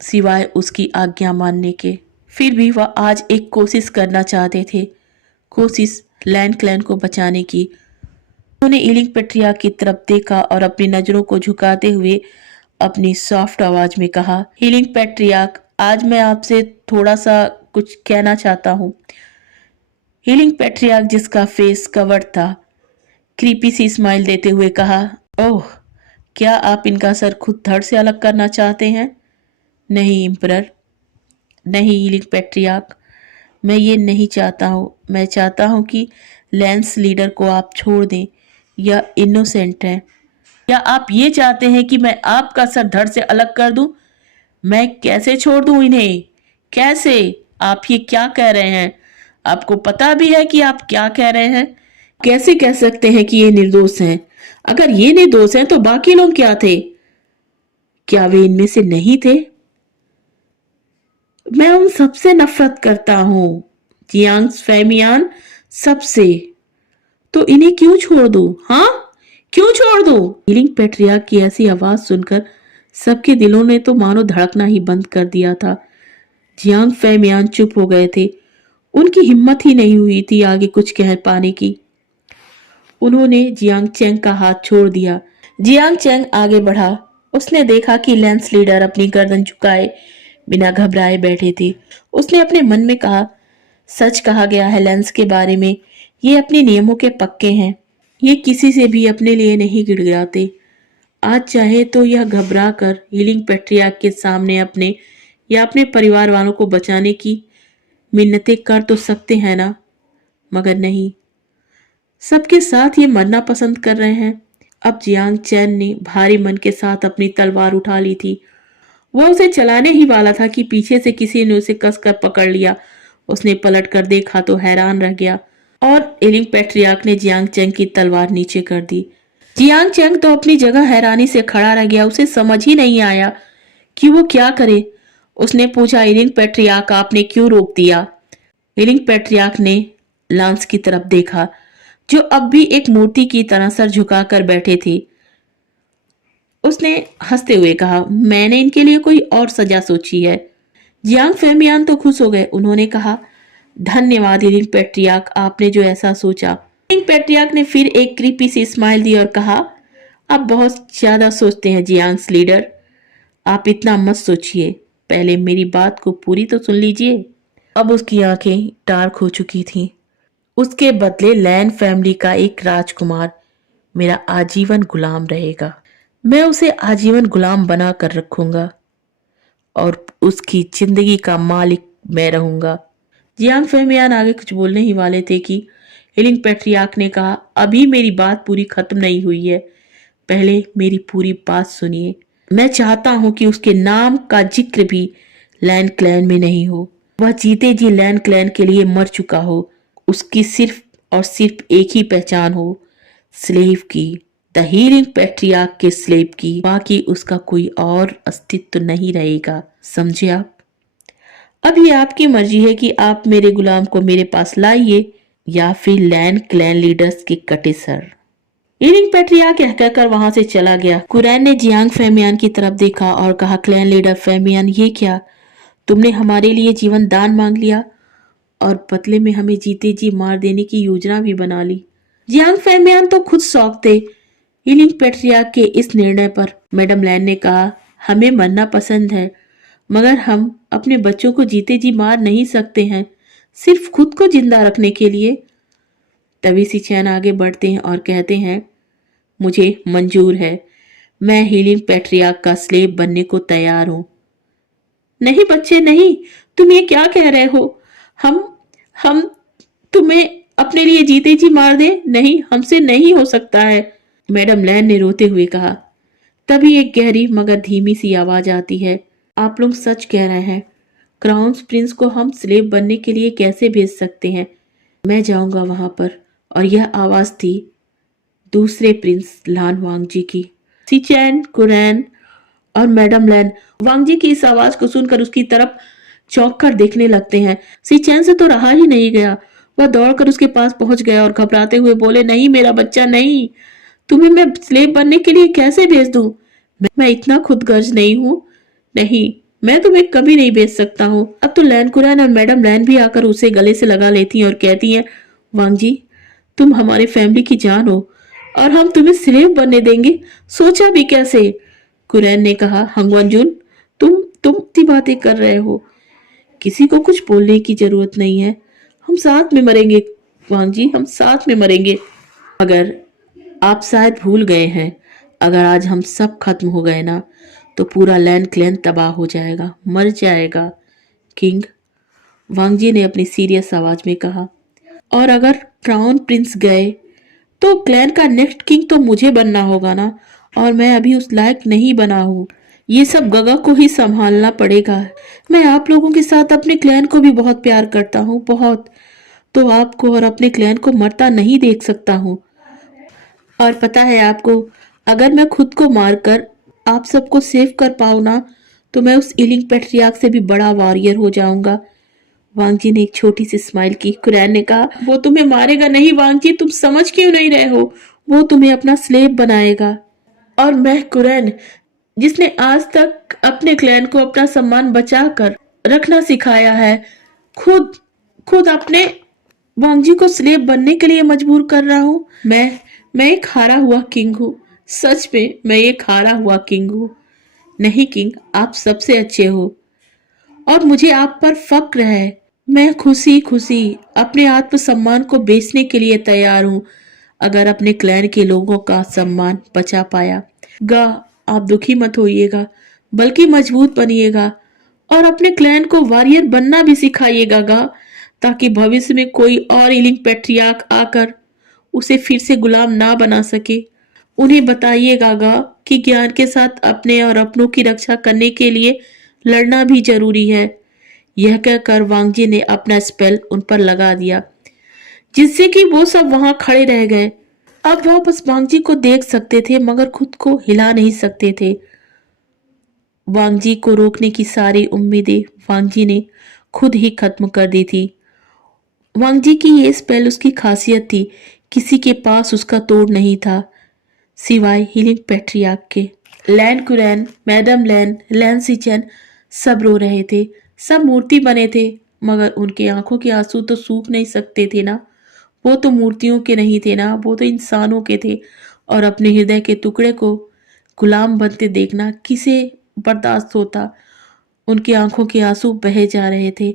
सिवाय उसकी आज्ञा मानने के। फिर भी वह आज एक कोशिश करना चाहते थे, कोशिश लैंड क्लैन को बचाने की। उन्होंने हीलिंग पैट्रियार्क की तरफ देखा और अपनी नजरों को झुकाते हुए अपनी सॉफ्ट आवाज में कहा, हीलिंग पैट्रियार्क, आज मैं आपसे थोड़ा सा कुछ कहना चाहता हूँ। हीलिंग पैट्रियार्क, जिसका फेस कवर्ड था, क्रीपी सी स्माइल देते हुए कहा, ओह, क्या आप इनका सर खुद धड़ से अलग करना चाहते हैं? नहीं इम्परर, नहीं हीलिंग पैट्रियार्क, मैं ये नहीं चाहता हूँ। मैं चाहता हूँ कि लैंस लीडर को आप छोड़ दें। यह इनोसेंट है। क्या आप ये चाहते हैं कि मैं आपका सर धड़ से अलग कर दूं? मैं कैसे छोड़ दूं इन्हें? कैसे? आप ये क्या कह रहे हैं? आपको पता भी है कि आप क्या कह रहे हैं? कैसे कह सकते हैं कि ये निर्दोष हैं? अगर ये निर्दोष हैं तो बाकी लोग क्या थे? क्या वे इनमें से नहीं थे? मैं उन सबसे नफरत करता हूँ, जियांग फैमियान, सबसे। तो इन्हें क्यों छोड़ दूं? हाँ, क्यों छोड़ दूं? हीलिंग पेट्रियार्क की ऐसी आवाज सुनकर सबके दिलों ने तो मानो धड़कना ही बंद कर दिया था। जियांग फैमियान चुप हो गए थे। उनकी हिम्मत ही नहीं हुई थी आगे कुछ कह पाने की। उन्होंने जियांग चेंग का हाथ छोड़ दिया। जियांग चेंग आगे बढ़ा। उसने देखा कि लेंस लीडर अपनी गर्दन झुकाए बिना घबराए बैठे थे। उसने अपने मन में कहा, सच कहा गया है लेंस के बारे में, ये अपने नियमों के पक्के हैं। ये किसी से भी अपने लिए नहीं गिड़गिड़ाते। आज चाहे तो यह घबरा कर हीलिंग पेट्रियार्क के सामने अपने या अपने परिवार वालों को बचाने की मिन्नतें कर तो सकते हैं ना, मगर नहीं, सबके साथ ये मरना पसंद कर रहे हैं। अब जियांग चैन ने भारी मन के साथ अपनी तलवार उठा ली थी। वह उसे चलाने ही वाला था कि पीछे से किसी ने उसे कसकर पकड़ लिया। उसने पलट कर देखा तो हैरान रह गया और एलिंग पैट्रियार्क ने जियांग चेंग की तलवार नीचे कर दी। जियांग चेंग तो अपनी जगह हैरानी से खड़ा रह गया। उसे समझ ही नहीं आया कि वो क्या करे। उसने पूछा, एलिंग पैट्रियार्क, आपने क्यों रोक दिया? एलिंग पैट्रियार्क ने लांस की तरफ देखा, जो अब भी एक मूर्ति की तरह सर झुकाकर बैठे थे। उसने हंसते हुए कहा, मैंने इनके लिए कोई और सजा सोची है। जियांग फेमियान तो खुश हो गए। उन्होंने कहा, धन्यवाद एलिंग पैट्रियार्क, आपने जो ऐसा सोचा। एलिंग पैट्रियार्क ने फिर एक क्रीपी सी स्माइल दी और कहा, आप बहुत ज्यादा सोचते हैं जियांग्स लीडर। आप इतना मत सोचिए, पहले मेरी बात को पूरी तो सुन लीजिए। अब उसकी आंखें डार्क हो चुकी थीं। उसके बदले लैन फैमिली का एक राजकुमार मेरा आजीवन गुलाम रहेगा। मैं उसे आजीवन गुलाम बना कर रखूंगा और उसकी जिंदगी का मालिक मैं रहूंगा। जियांग फेमियान आगे कुछ बोलने ही वाले थे कि हिलिंग पैट्रियार्क ने कहा, अभी मेरी बात पूरी खत्म नहीं हुई है, पहले मेरी पूरी बात सुनिए। मैं चाहता हूं कि उसके नाम का जिक्र भी लैन क्लैन में नहीं हो। वह जीते जी लैन क्लैन के लिए मर चुका हो। उसकी सिर्फ और सिर्फ एक ही पहचान हो, स्लेव की, द हीलिंग पैट्रियार्क के स्लेव की। बाकी उसका कोई और अस्तित्व नहीं रहेगा, समझे आप? अब ये आपकी मर्जी है कि आप मेरे गुलाम को मेरे पास लाइए या फिर लैन क्लैन लीडर्स के कटे सर। हीलिंग पैट्रियार्क कहकर वहां से चला गया। कुरैन ने जियांग फेमियान की तरफ देखा और कहा, क्लैन लीडर फेमियान, ये क्या? तुमने हमारे लिए जीवन दान मांग लिया और बदले में हमें जीते जी मार देने की योजना भी बना ली। जियांग फेमियान तो खुद शौक थे हीलिंग पैट्रियार्क के इस निर्णय पर। मैडम लैन ने कहा, हमें मरना पसंद है, मगर हम अपने बच्चों को जीते जी मार नहीं सकते हैं, सिर्फ खुद को जिंदा रखने के लिए। तभी सी चैन आगे बढ़ते हैं और कहते हैं, मुझे मंजूर है, मैं हीलिंग पैट्रियार्क का स्लेव बनने को तैयार हूं। नहीं बच्चे नहीं, तुम ये क्या कह रहे हो? हम तुम्हें अपने लिए जीते जी मार दे? नहीं, हमसे नहीं हो सकता है, मैडम लैन ने रोते हुए कहा। तभी एक गहरी मगर धीमी सी आवाज आती है, आप लोग सच कह रहे हैं, क्राउन प्रिंस को हम स्लेव बनने के लिए कैसे भेज सकते हैं? मैं जाऊंगा वहां पर। और यह आवाज थी दूसरे प्रिंस लान वांगजी की। सिचैन, कुरैन और मैडम लैन वांगजी की इस आवाज को सुनकर उसकी तरफ चौंक कर देखने लगते हैं। सिचैन से तो रहा ही नहीं गया। वह दौड़कर उसके पास पहुंच गया और घबराते हुए बोले, नहीं मेरा बच्चा नहीं, तुम्हें मैं स्लेव बनने के लिए कैसे भेज दूं? मैं इतना खुदगर्ज नहीं हूं। नहीं, मैं तुम्हें कभी नहीं भेज सकता हूँ। अब तो लैन कुरैन और मैडम लैन भी आकर उसे गले से लगा लेती हैं और कहती हैं, वांगजी, तुम हमारी फैमिली की जान हो और हम तुम्हें स्लेव बनने देंगे? सोचा भी कैसे? कुरैन ने कहा, हंगवनजुन, तुम सी बातें कर रहे हो, किसी को कुछ बोलने की जरूरत नहीं है, हम साथ में मरेंगे वांगजी, हम साथ में मरेंगे। अगर आप शायद भूल गए हैं, अगर आज हम सब खत्म हो गए ना, तो पूरा लैंड क्लैन तबाह हो जाएगा, मर जाएगा। किंग, वांगजी ने अपनी सीरियस आवाज में कहा, और अगर क्राउन प्रिंस गए तो क्लैन का नेक्स्ट किंग तो मुझे बनना होगा ना, और मैं अभी उस लायक नहीं बना हूं। ये सब गगा को ही संभालना पड़ेगा। मैं आप लोगों के साथ अपने क्लैन को भी बहुत प्यार करता हूँ, बहुत। तो आपको और अपने क्लैन को मरता नहीं देख सकता हूँ। और पता है आपको, अगर मैं खुद को मारकर आप सबको सेव कर पाऊँ ना, तो मैं उस इलिंग पेट्रियार्क से भी बड़ा वॉरियर हो जाऊंगा। वांग जी ने एक छोटी सी स्माइल की। कुरैन ने कहा, वो तुम्हें मारेगा नहीं वांग जी, तुम समझ क्यों नहीं रहे हो? वो तुम्हें अपना स्लेव बनाएगा। और मैं कुरैन, जिसने आज तक अपने क्लैन को अपना सम्मान बचा कर रखना सिखाया है, खुद खुद अपने वांगजी को स्लेव बनने के लिए मजबूर कर रहा हूँ। मैं एक हारा हुआ किंग हूँ। सच में मैं एक हारा हुआ किंग हूँ। नहीं किंग, आप सबसे अच्छे हो और मुझे आप पर फक्र है। मैं खुशी खुशी अपने आत्मसम्मान को बेचने के लिए तैयार हूँ, अगर अपने क्लैन के लोगों का सम्मान बचा पाया। गा, आप दुखी मत होइएगा, बल्कि मजबूत बनिएगा और अपने क्लैन को वॉरियर बनना भी सिखाइएगा गा, ताकि भविष्य में कोई और इलिंग पेट्रियार्क आकर उसे फिर से गुलाम ना बना सके। उन्हें बताइएगा गा कि ज्ञान के साथ अपने और अपनों की रक्षा करने के लिए लड़ना भी जरूरी है। यह कहकर वांगजी ने अपना स्पेल उन पर लगा दिया, जिससे कि वो सब वहां खड़े रह गए। अब वो बस वांगजी को देख सकते थे, मगर खुद को हिला नहीं सकते थे। वांगजी को रोकने की सारी उम्मीदें वांगजी ने खुद ही खत्म कर दी थी। वांगजी की ये स्पेल उसकी खासियत थी, किसी के पास उसका तोड़ नहीं था, सिवाय हीलिंग पैट्रियार्क के। लैन कुरैन, मैडम लैन, लैन सिचन सब रो रहे थे, सब मूर्ति बने थे, मगर उनके आंखों के आंसू तो सूख नहीं सकते थे ना। वो तो मूर्तियों के नहीं थे ना, वो तो इंसानों के थे। और अपने हृदय के टुकड़े को गुलाम बनते देखना किसे बर्दाश्त होता। उनकी आंखों के आंसू बहे जा रहे थे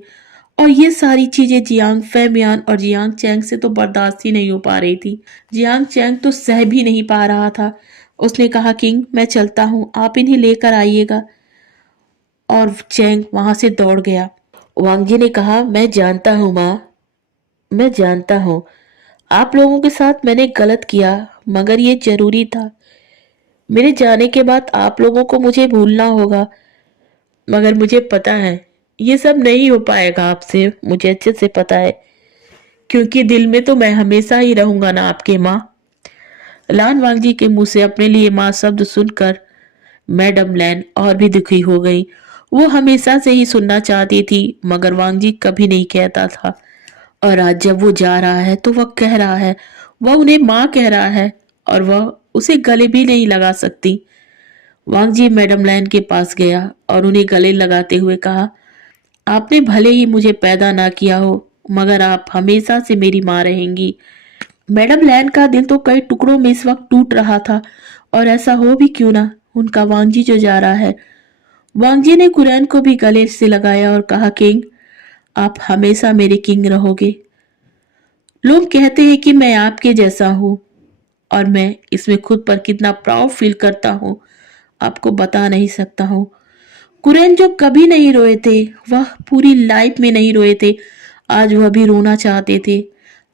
और ये सारी चीजें जियांग फैमियान और जियांग चैंग से तो बर्दाश्त ही नहीं हो पा रही थी। जियांग चैंग तो सह भी नहीं पा रहा था। उसने कहा, किंग मैं चलता हूँ, आप इन्हें लेकर आइएगा। और चैंग वहां से दौड़ गया। वांगजी ने कहा, मैं जानता हूँ माँ, मैं जानता हूँ आप लोगों के साथ मैंने गलत किया, मगर ये जरूरी था। मेरे जाने के बाद आप लोगों को मुझे भूलना होगा, मगर मुझे पता है ये सब नहीं हो पाएगा आपसे, मुझे अच्छे से पता है, क्योंकि दिल में तो मैं हमेशा ही रहूंगा ना आपके माँ। लान वांगजी के मुंह से अपने लिए माँ शब्द सुनकर मैडम लैन और भी दुखी हो गई। वो हमेशा से ही सुनना चाहती थी, मगर वांगजी कभी नहीं कहता था। और आज जब वो जा रहा है तो वह कह रहा है, वह उन्हें माँ कह रहा है और वह उसे गले भी नहीं लगा सकती। वांगजी मैडम लैन के पास गया और उन्हें गले लगाते हुए कहा, आपने भले ही मुझे पैदा ना किया हो, मगर आप हमेशा से मेरी माँ रहेंगी। मैडम लैन का दिल तो कई टुकड़ों में इस वक्त टूट रहा था, और ऐसा हो भी क्यों ना, उनका वांगजी जो जा रहा है। वांगजी ने कुरैन को भी गले से लगाया और कहा, किंग आप हमेशा मेरे किंग रहोगे। लोग कहते हैं कि मैं आपके जैसा हूँ, और मैं इसमें खुद पर कितना प्राउड फील करता हूँ, आपको बता नहीं सकता हूँ। कुरैन जो कभी नहीं रोए थे, वह पूरी लाइफ में नहीं रोए थे, आज वह भी रोना चाहते थे।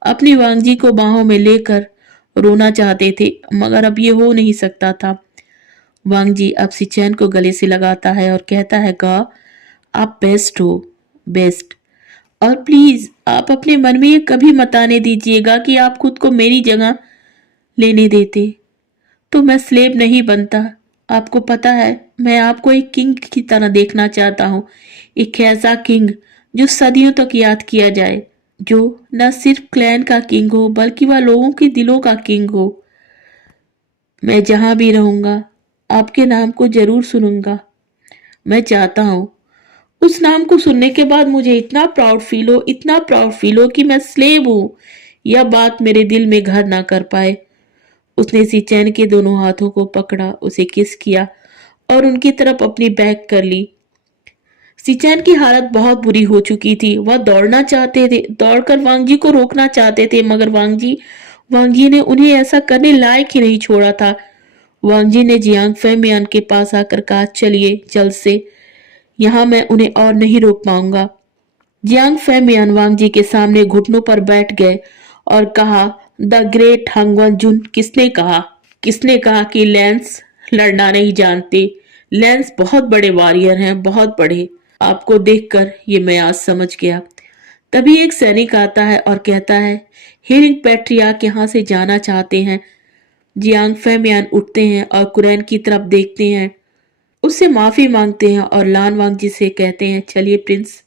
अपनी वांगजी को बाहों में लेकर रोना चाहते थे, मगर अब ये हो नहीं सकता था। वांगजी अब सिचैन को गले से लगाता है और कहता है, गा आप बेस्ट हो, बेस्ट। और प्लीज आप अपने मन में ये कभी मत आने दीजिएगा कि आप खुद को मेरी जगह लेने देते तो मैं स्लेव नहीं बनता। आपको पता है मैं आपको एक किंग की तरह देखना चाहता हूँ, एक ऐसा किंग जो सदियों तक याद किया जाए, जो न सिर्फ क्लैन का किंग हो बल्कि वह लोगों के दिलों का किंग हो। मैं जहां भी रहूंगा आपके नाम को जरूर सुनूंगा। मैं चाहता हूँ उस नाम को सुनने के बाद मुझे इतना प्राउड फील हो, इतना प्राउड फील हो कि मैं स्लेव हूँ, यह बात मेरे दिल में घर ना कर पाए। उसने सिचैन के दोनों हाथों को पकड़ा, उसे किस किया और उनकी तरफ अपनी बैक कर ली। सिचैन की हालत बहुत बुरी हो चुकी थी। वह दौड़ना चाहते थे, दौड़कर वांगजी को रोकना चाहते थे, मगर वांगजी ने उन्हें ऐसा करने लायक ही नहीं छोड़ा था। वांगजी ने जियांग फेमियान के पास आकर कहा, चलिए जल्द से, यहाँ मैं उन्हें और नहीं रोक पाऊंगा। जियांग फेमियान वांगजी के सामने घुटनों पर बैठ गए और कहा, द ग्रेट हंगवन जुन, किसने कहा कि लैंस लड़ना नहीं जानते? लेंस बहुत बड़े वॉरियर हैं, बहुत बड़े। आपको देखकर ये मैं आज समझ गया। तभी एक सैनिक आता है और कहता है, हीलिंग पैट्रियार्क यहाँ से जाना चाहते हैं। जियांग फेमियान उठते हैं और कुरैन की तरफ देखते हैं, उससे माफी मांगते हैं और लान वांग जी से कहते हैं, चलिए प्रिंस।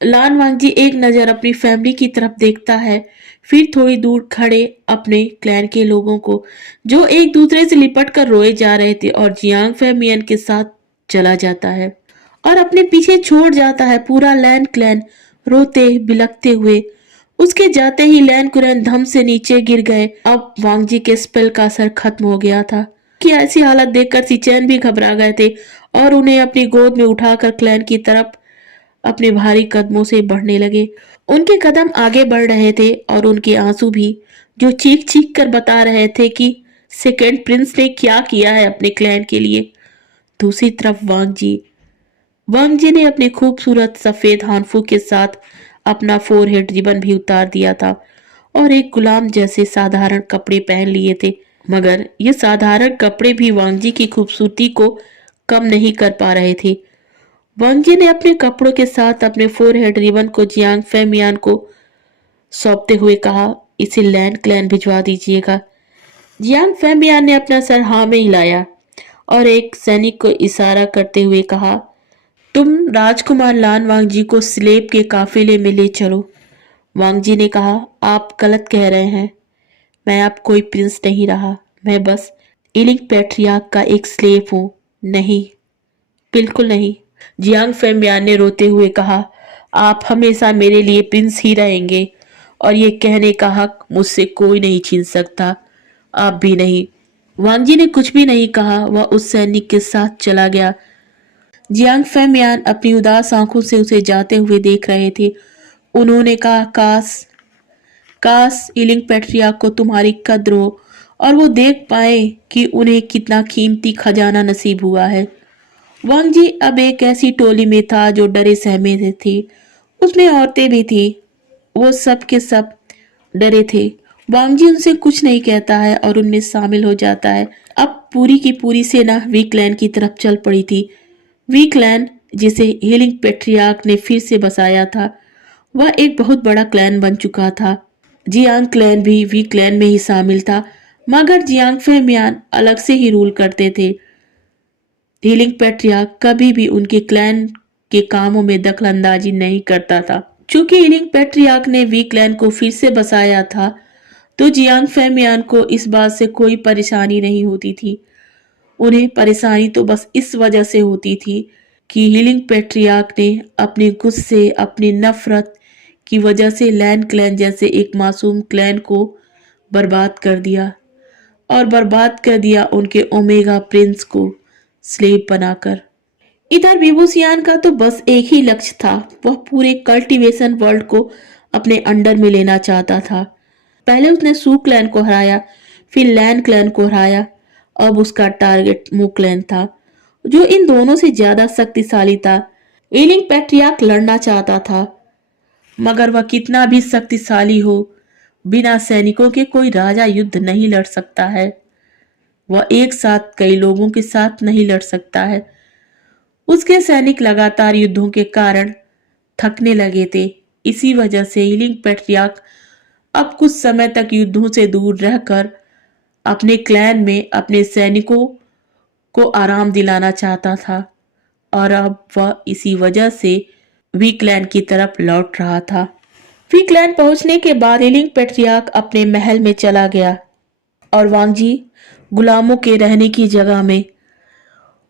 लान वांग जी एक नजर अपनी फैमिली की तरफ देखता है, फिर थोड़ी दूर खड़े अपने क्लैन के लोगों को जो एक दूसरे से लिपट कर रोए जा रहे थे और जियांग फेमियन के साथ चला जाता है और अपने पीछे छोड़ जाता है पूरा लैन क्लैन रोते बिलखते हुए। उसके जाते ही लैन कुरैन धम से नीचे गिर गए। अब वांग जी के स्पेल का असर खत्म हो गया था कि ऐसी हालत देखकर सिचैन भी घबरा गए थे और उन्हें अपनी गोद में उठाकर क्लैन की तरफ अपने भारी कदमों से बढ़ने लगे। उनके कदम आगे बढ़ रहे थे और उनके आंसू भी, जो चीख चीख कर बता रहे थे कि सेकेंड प्रिंस ने क्या किया है अपने क्लैन के लिए। दूसरी तरफ वांग जी ने अपने खूबसूरत सफेद हानफू के साथ अपना फोरहेड रिबन भी उतार दिया था और एक गुलाम जैसे साधारण कपड़े पहन लिए थे, मगर ये साधारण कपड़े भी वांग जी की खूबसूरती को कम नहीं कर पा रहे थे। वांग जी ने अपने कपड़ों के साथ अपने फोरहेड रिबन को जियांग फेमियान को सौंपते हुए कहा, इसे लैंड क्लैन भिजवा दीजिएगा। जियांग फेमियान ने अपना सर हाँ में हिलाया और एक सैनिक को इशारा करते हुए कहा, तुम राजकुमार लान वांग जी को स्लेब के काफिले में ले चलो। वांग जी ने कहा, आप गलत कह रहे हैं। मैं अब कोई प्रिंस नहीं रहा, मैं बस इलिंग पैट्रियार्क का एक स्लेव हूँ। नहीं, बिल्कुल नहीं। जियांग फेमियान ने रोते हुए कहा, आप हमेशा मेरे लिए प्रिंस ही रहेंगे और ये कहने का हक मुझसे कोई नहीं छीन सकता, आप भी नहीं। वांग जी ने कुछ भी नहीं कहा, वह उस सैनिक के साथ चला गया। जियांग फेमियान अपनी उदास आंखों से उसे जाते हुए देख रहे थे। उन्होंने कहा, काश काश इलिंग पैट्रियार्क को तुम्हारी कद्र हो और वो देख पाए कि उन्हें कितना कीमती खजाना नसीब हुआ है। वांग जी अब एक ऐसी टोली में था जो डरे सहमे थे। उसमें औरतें भी थी, वो सब के सब डरे थे। वांग जी उनसे कुछ नहीं कहता है और उनमें शामिल हो जाता है। अब पूरी की पूरी सेना वीकलैंड की तरफ चल पड़ी थी। वीकलैंड, जिसे हीलिंग पेट्रियार्क ने फिर से बसाया था, वह एक बहुत बड़ा क्लैन बन चुका था। जियांग क्लैन भी वीकलैंड में ही शामिल था, मगर जियांग फेमियान अलग से ही रूल करते थे। हीलिंग पेट्रियार्क कभी भी उनके क्लैन के कामों में दखल अंदाजी नहीं करता था। चूंकि हीलिंग पेट्रियार्क ने वीकलैंड को फिर से बसाया था, तो जियांग फेमियान को इस बात से कोई परेशानी नहीं होती थी। उन्हें परेशानी तो बस इस वजह से होती थी कि हीलिंग पेट्रियार्क ने अपने गुस्से, अपनी नफरत की वजह से लैंड क्लैन जैसे एक मासूम क्लैन को बर्बाद कर दिया और बर्बाद कर दिया उनके ओमेगा प्रिंस को स्लेव बनाकर। इधर विभूसियान का तो बस एक ही लक्ष्य था, वह पूरे कल्टीवेशन वर्ल्ड को अपने अंडर में लेना चाहता था। पहले उसने सू क्लैन को हराया, फिर लैंड क्लैन को हराया। अब उसका टारगेट मू क्लैन था, जो इन दोनों से ज्यादा शक्तिशाली था। एलिंग पैट्रियार्क लड़ना चाहता था, मगर वह कितना भी शक्तिशाली हो, बिना सैनिकों के कोई राजा युद्ध नहीं लड़ सकता है। वह एक साथ कई लोगों के साथ नहीं लड़ सकता है। उसके सैनिक लगातार युद्धों के कारण थकने लगे थे। इसी वजह से हीलिंग पैट्रियार्क अब कुछ समय तक युद्धों से दूर रहकर अपने क्लैन में अपने सैनिकों को आराम दिलाना चाहता था और अब वह इसी वजह से वीकलैंड की तरफ लौट रहा था। वीकलैंड पहुंचने के बाद हीलिंग पैट्रियार्क अपने महल में चला गया और वांग जी गुलामों के रहने की जगह में।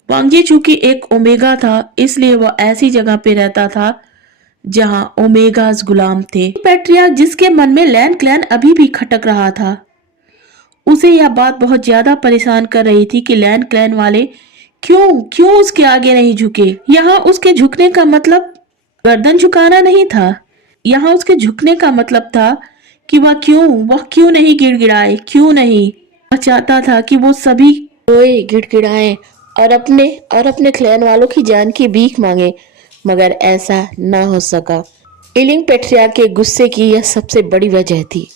वांग जी चूंकि एक ओमेगा था, इसलिए वह ऐसी जगह पे रहता था जहां ओमेगास गुलाम थे। पैट्रियार्क, जिसके मन में लैंड क्लैन अभी भी खटक रहा था, उसे यह बात बहुत ज्यादा परेशान कर रही थी कि लैंड क्लैन वाले क्यों क्यों उसके आगे नहीं झुके। यहाँ उसके झुकने का मतलब गर्दन झुकाना नहीं था, यहाँ उसके झुकने का मतलब था कि वह क्यों नहीं गिड़गिड़ाए, क्यों नहीं। वह चाहता था कि वो सभी रोए गिड़गिड़ाएं और अपने क्लैन वालों की जान की भीख मांगे, मगर ऐसा ना हो सका। इलिंग पेट्रियार्क के गुस्से की यह सबसे बड़ी वजह थी।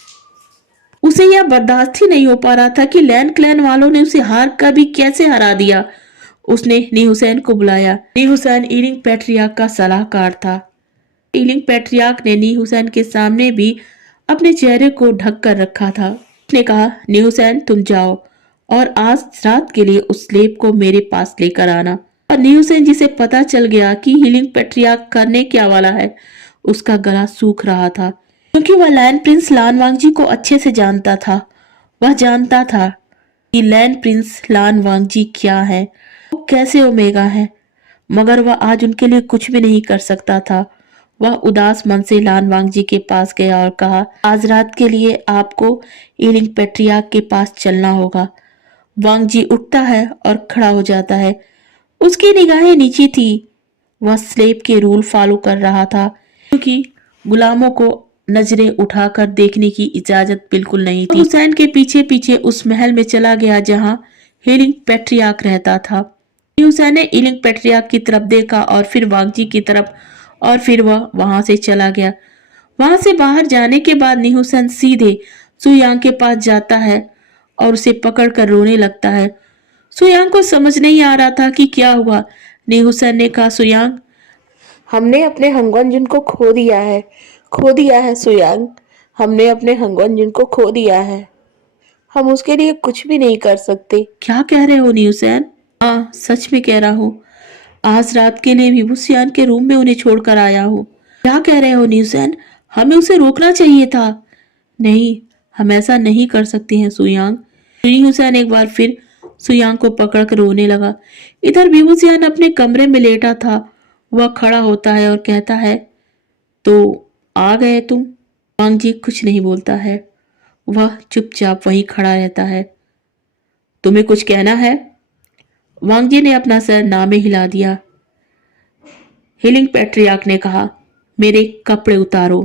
उसे यह बर्दाश्त ही नहीं हो पा रहा था कि लैंड क्लैन वालों ने उसे हार कर भी कैसे हरा दिया। उसने नी हुसैन को बुलाया। नी हुसैन ईलिंग पैट्रियार्क का सलाहकार था। ईलिंग पैट्रियार्क ने नी हुसैन के सामने भी अपने चेहरे को ढक कर रखा था। उसने कहा, नी हुसैन तुम जाओ और आज रात के लिए उस स्लेब को मेरे पास लेकर आना। और नी हुसैन जिसे पता चल गया कि हीलिंग पैट्रियार्क करने क्या वाला है, उसका गला सूख रहा था, क्योंकि वह लैंड प्रिंस लान वांगजी को अच्छे से जानता था। वह जानता था कि लैंड प्रिंस लान वांगजी क्या है, वो कैसे ओमेगा है, मगर वह आज उनके लिए कुछ भी नहीं कर सकता था। वह उदास मन से लान वांगजी के पास गया और कहा, आज रात के लिए आपको ईलिंग पैट्रियार्क के पास चलना होगा। वांगजी उठता है और खड़ा हो जाता है। उसकी निगाहें नीचे थी। वह स्लेब के रूल फॉलो कर रहा था, क्योंकि गुलामों को नजरें उठाकर देखने की इजाजत बिल्कुल नहीं थी। हुसैन के पीछे पीछे उस महल में चला गया जहां हीलिंग पैट्रियार्क रहता था। हुसैन ने ईलिंग पैट्रियार्क की तरफ देखा और फिर वांगजी की तरफ, और फिर वह वहां से चला गया। वहां से बाहर जाने के बाद नी हुसैन सीधे सुयांग के पास जाता है और उसे पकड़कर रोने लगता है। सुयांग को समझ नहीं आ रहा था कि क्या हुआ। नी हुसैन ने कहा, सुयांग, हमने अपने हंगवंजुन को खो दिया है, खो दिया है सुयांग, हमने अपने हंगवंजुन को खो दिया है। हम उसके लिए कुछ भी नहीं कर सकते। क्या कह रहे हो नी हुसैन? हाँ, सच में कह रहा हूँ। आज रात के लिए विभूसियान के रूम में उन्हें छोड़कर आया हूँ। क्या कह रहे हो नी हुसैन? हमें उसे रोकना चाहिए था। नहीं, हम ऐसा नहीं कर सकते हैं सुयांग। नी हुसैन एक बार फिर सुयांग को पकड़कर रोने लगा। इधर विभूसियान अपने कमरे में लेटा था। वह खड़ा होता है और कहता है, तो आ गए तुम? वांगजी कुछ नहीं बोलता है। वह चुपचाप वहीं खड़ा रहता है। तुम्हें कुछ कहना है? वांगजी ने अपना सर ना में हिला दिया। हीलिंग पैट्रियार्क ने कहा, मेरे कपड़े उतारो।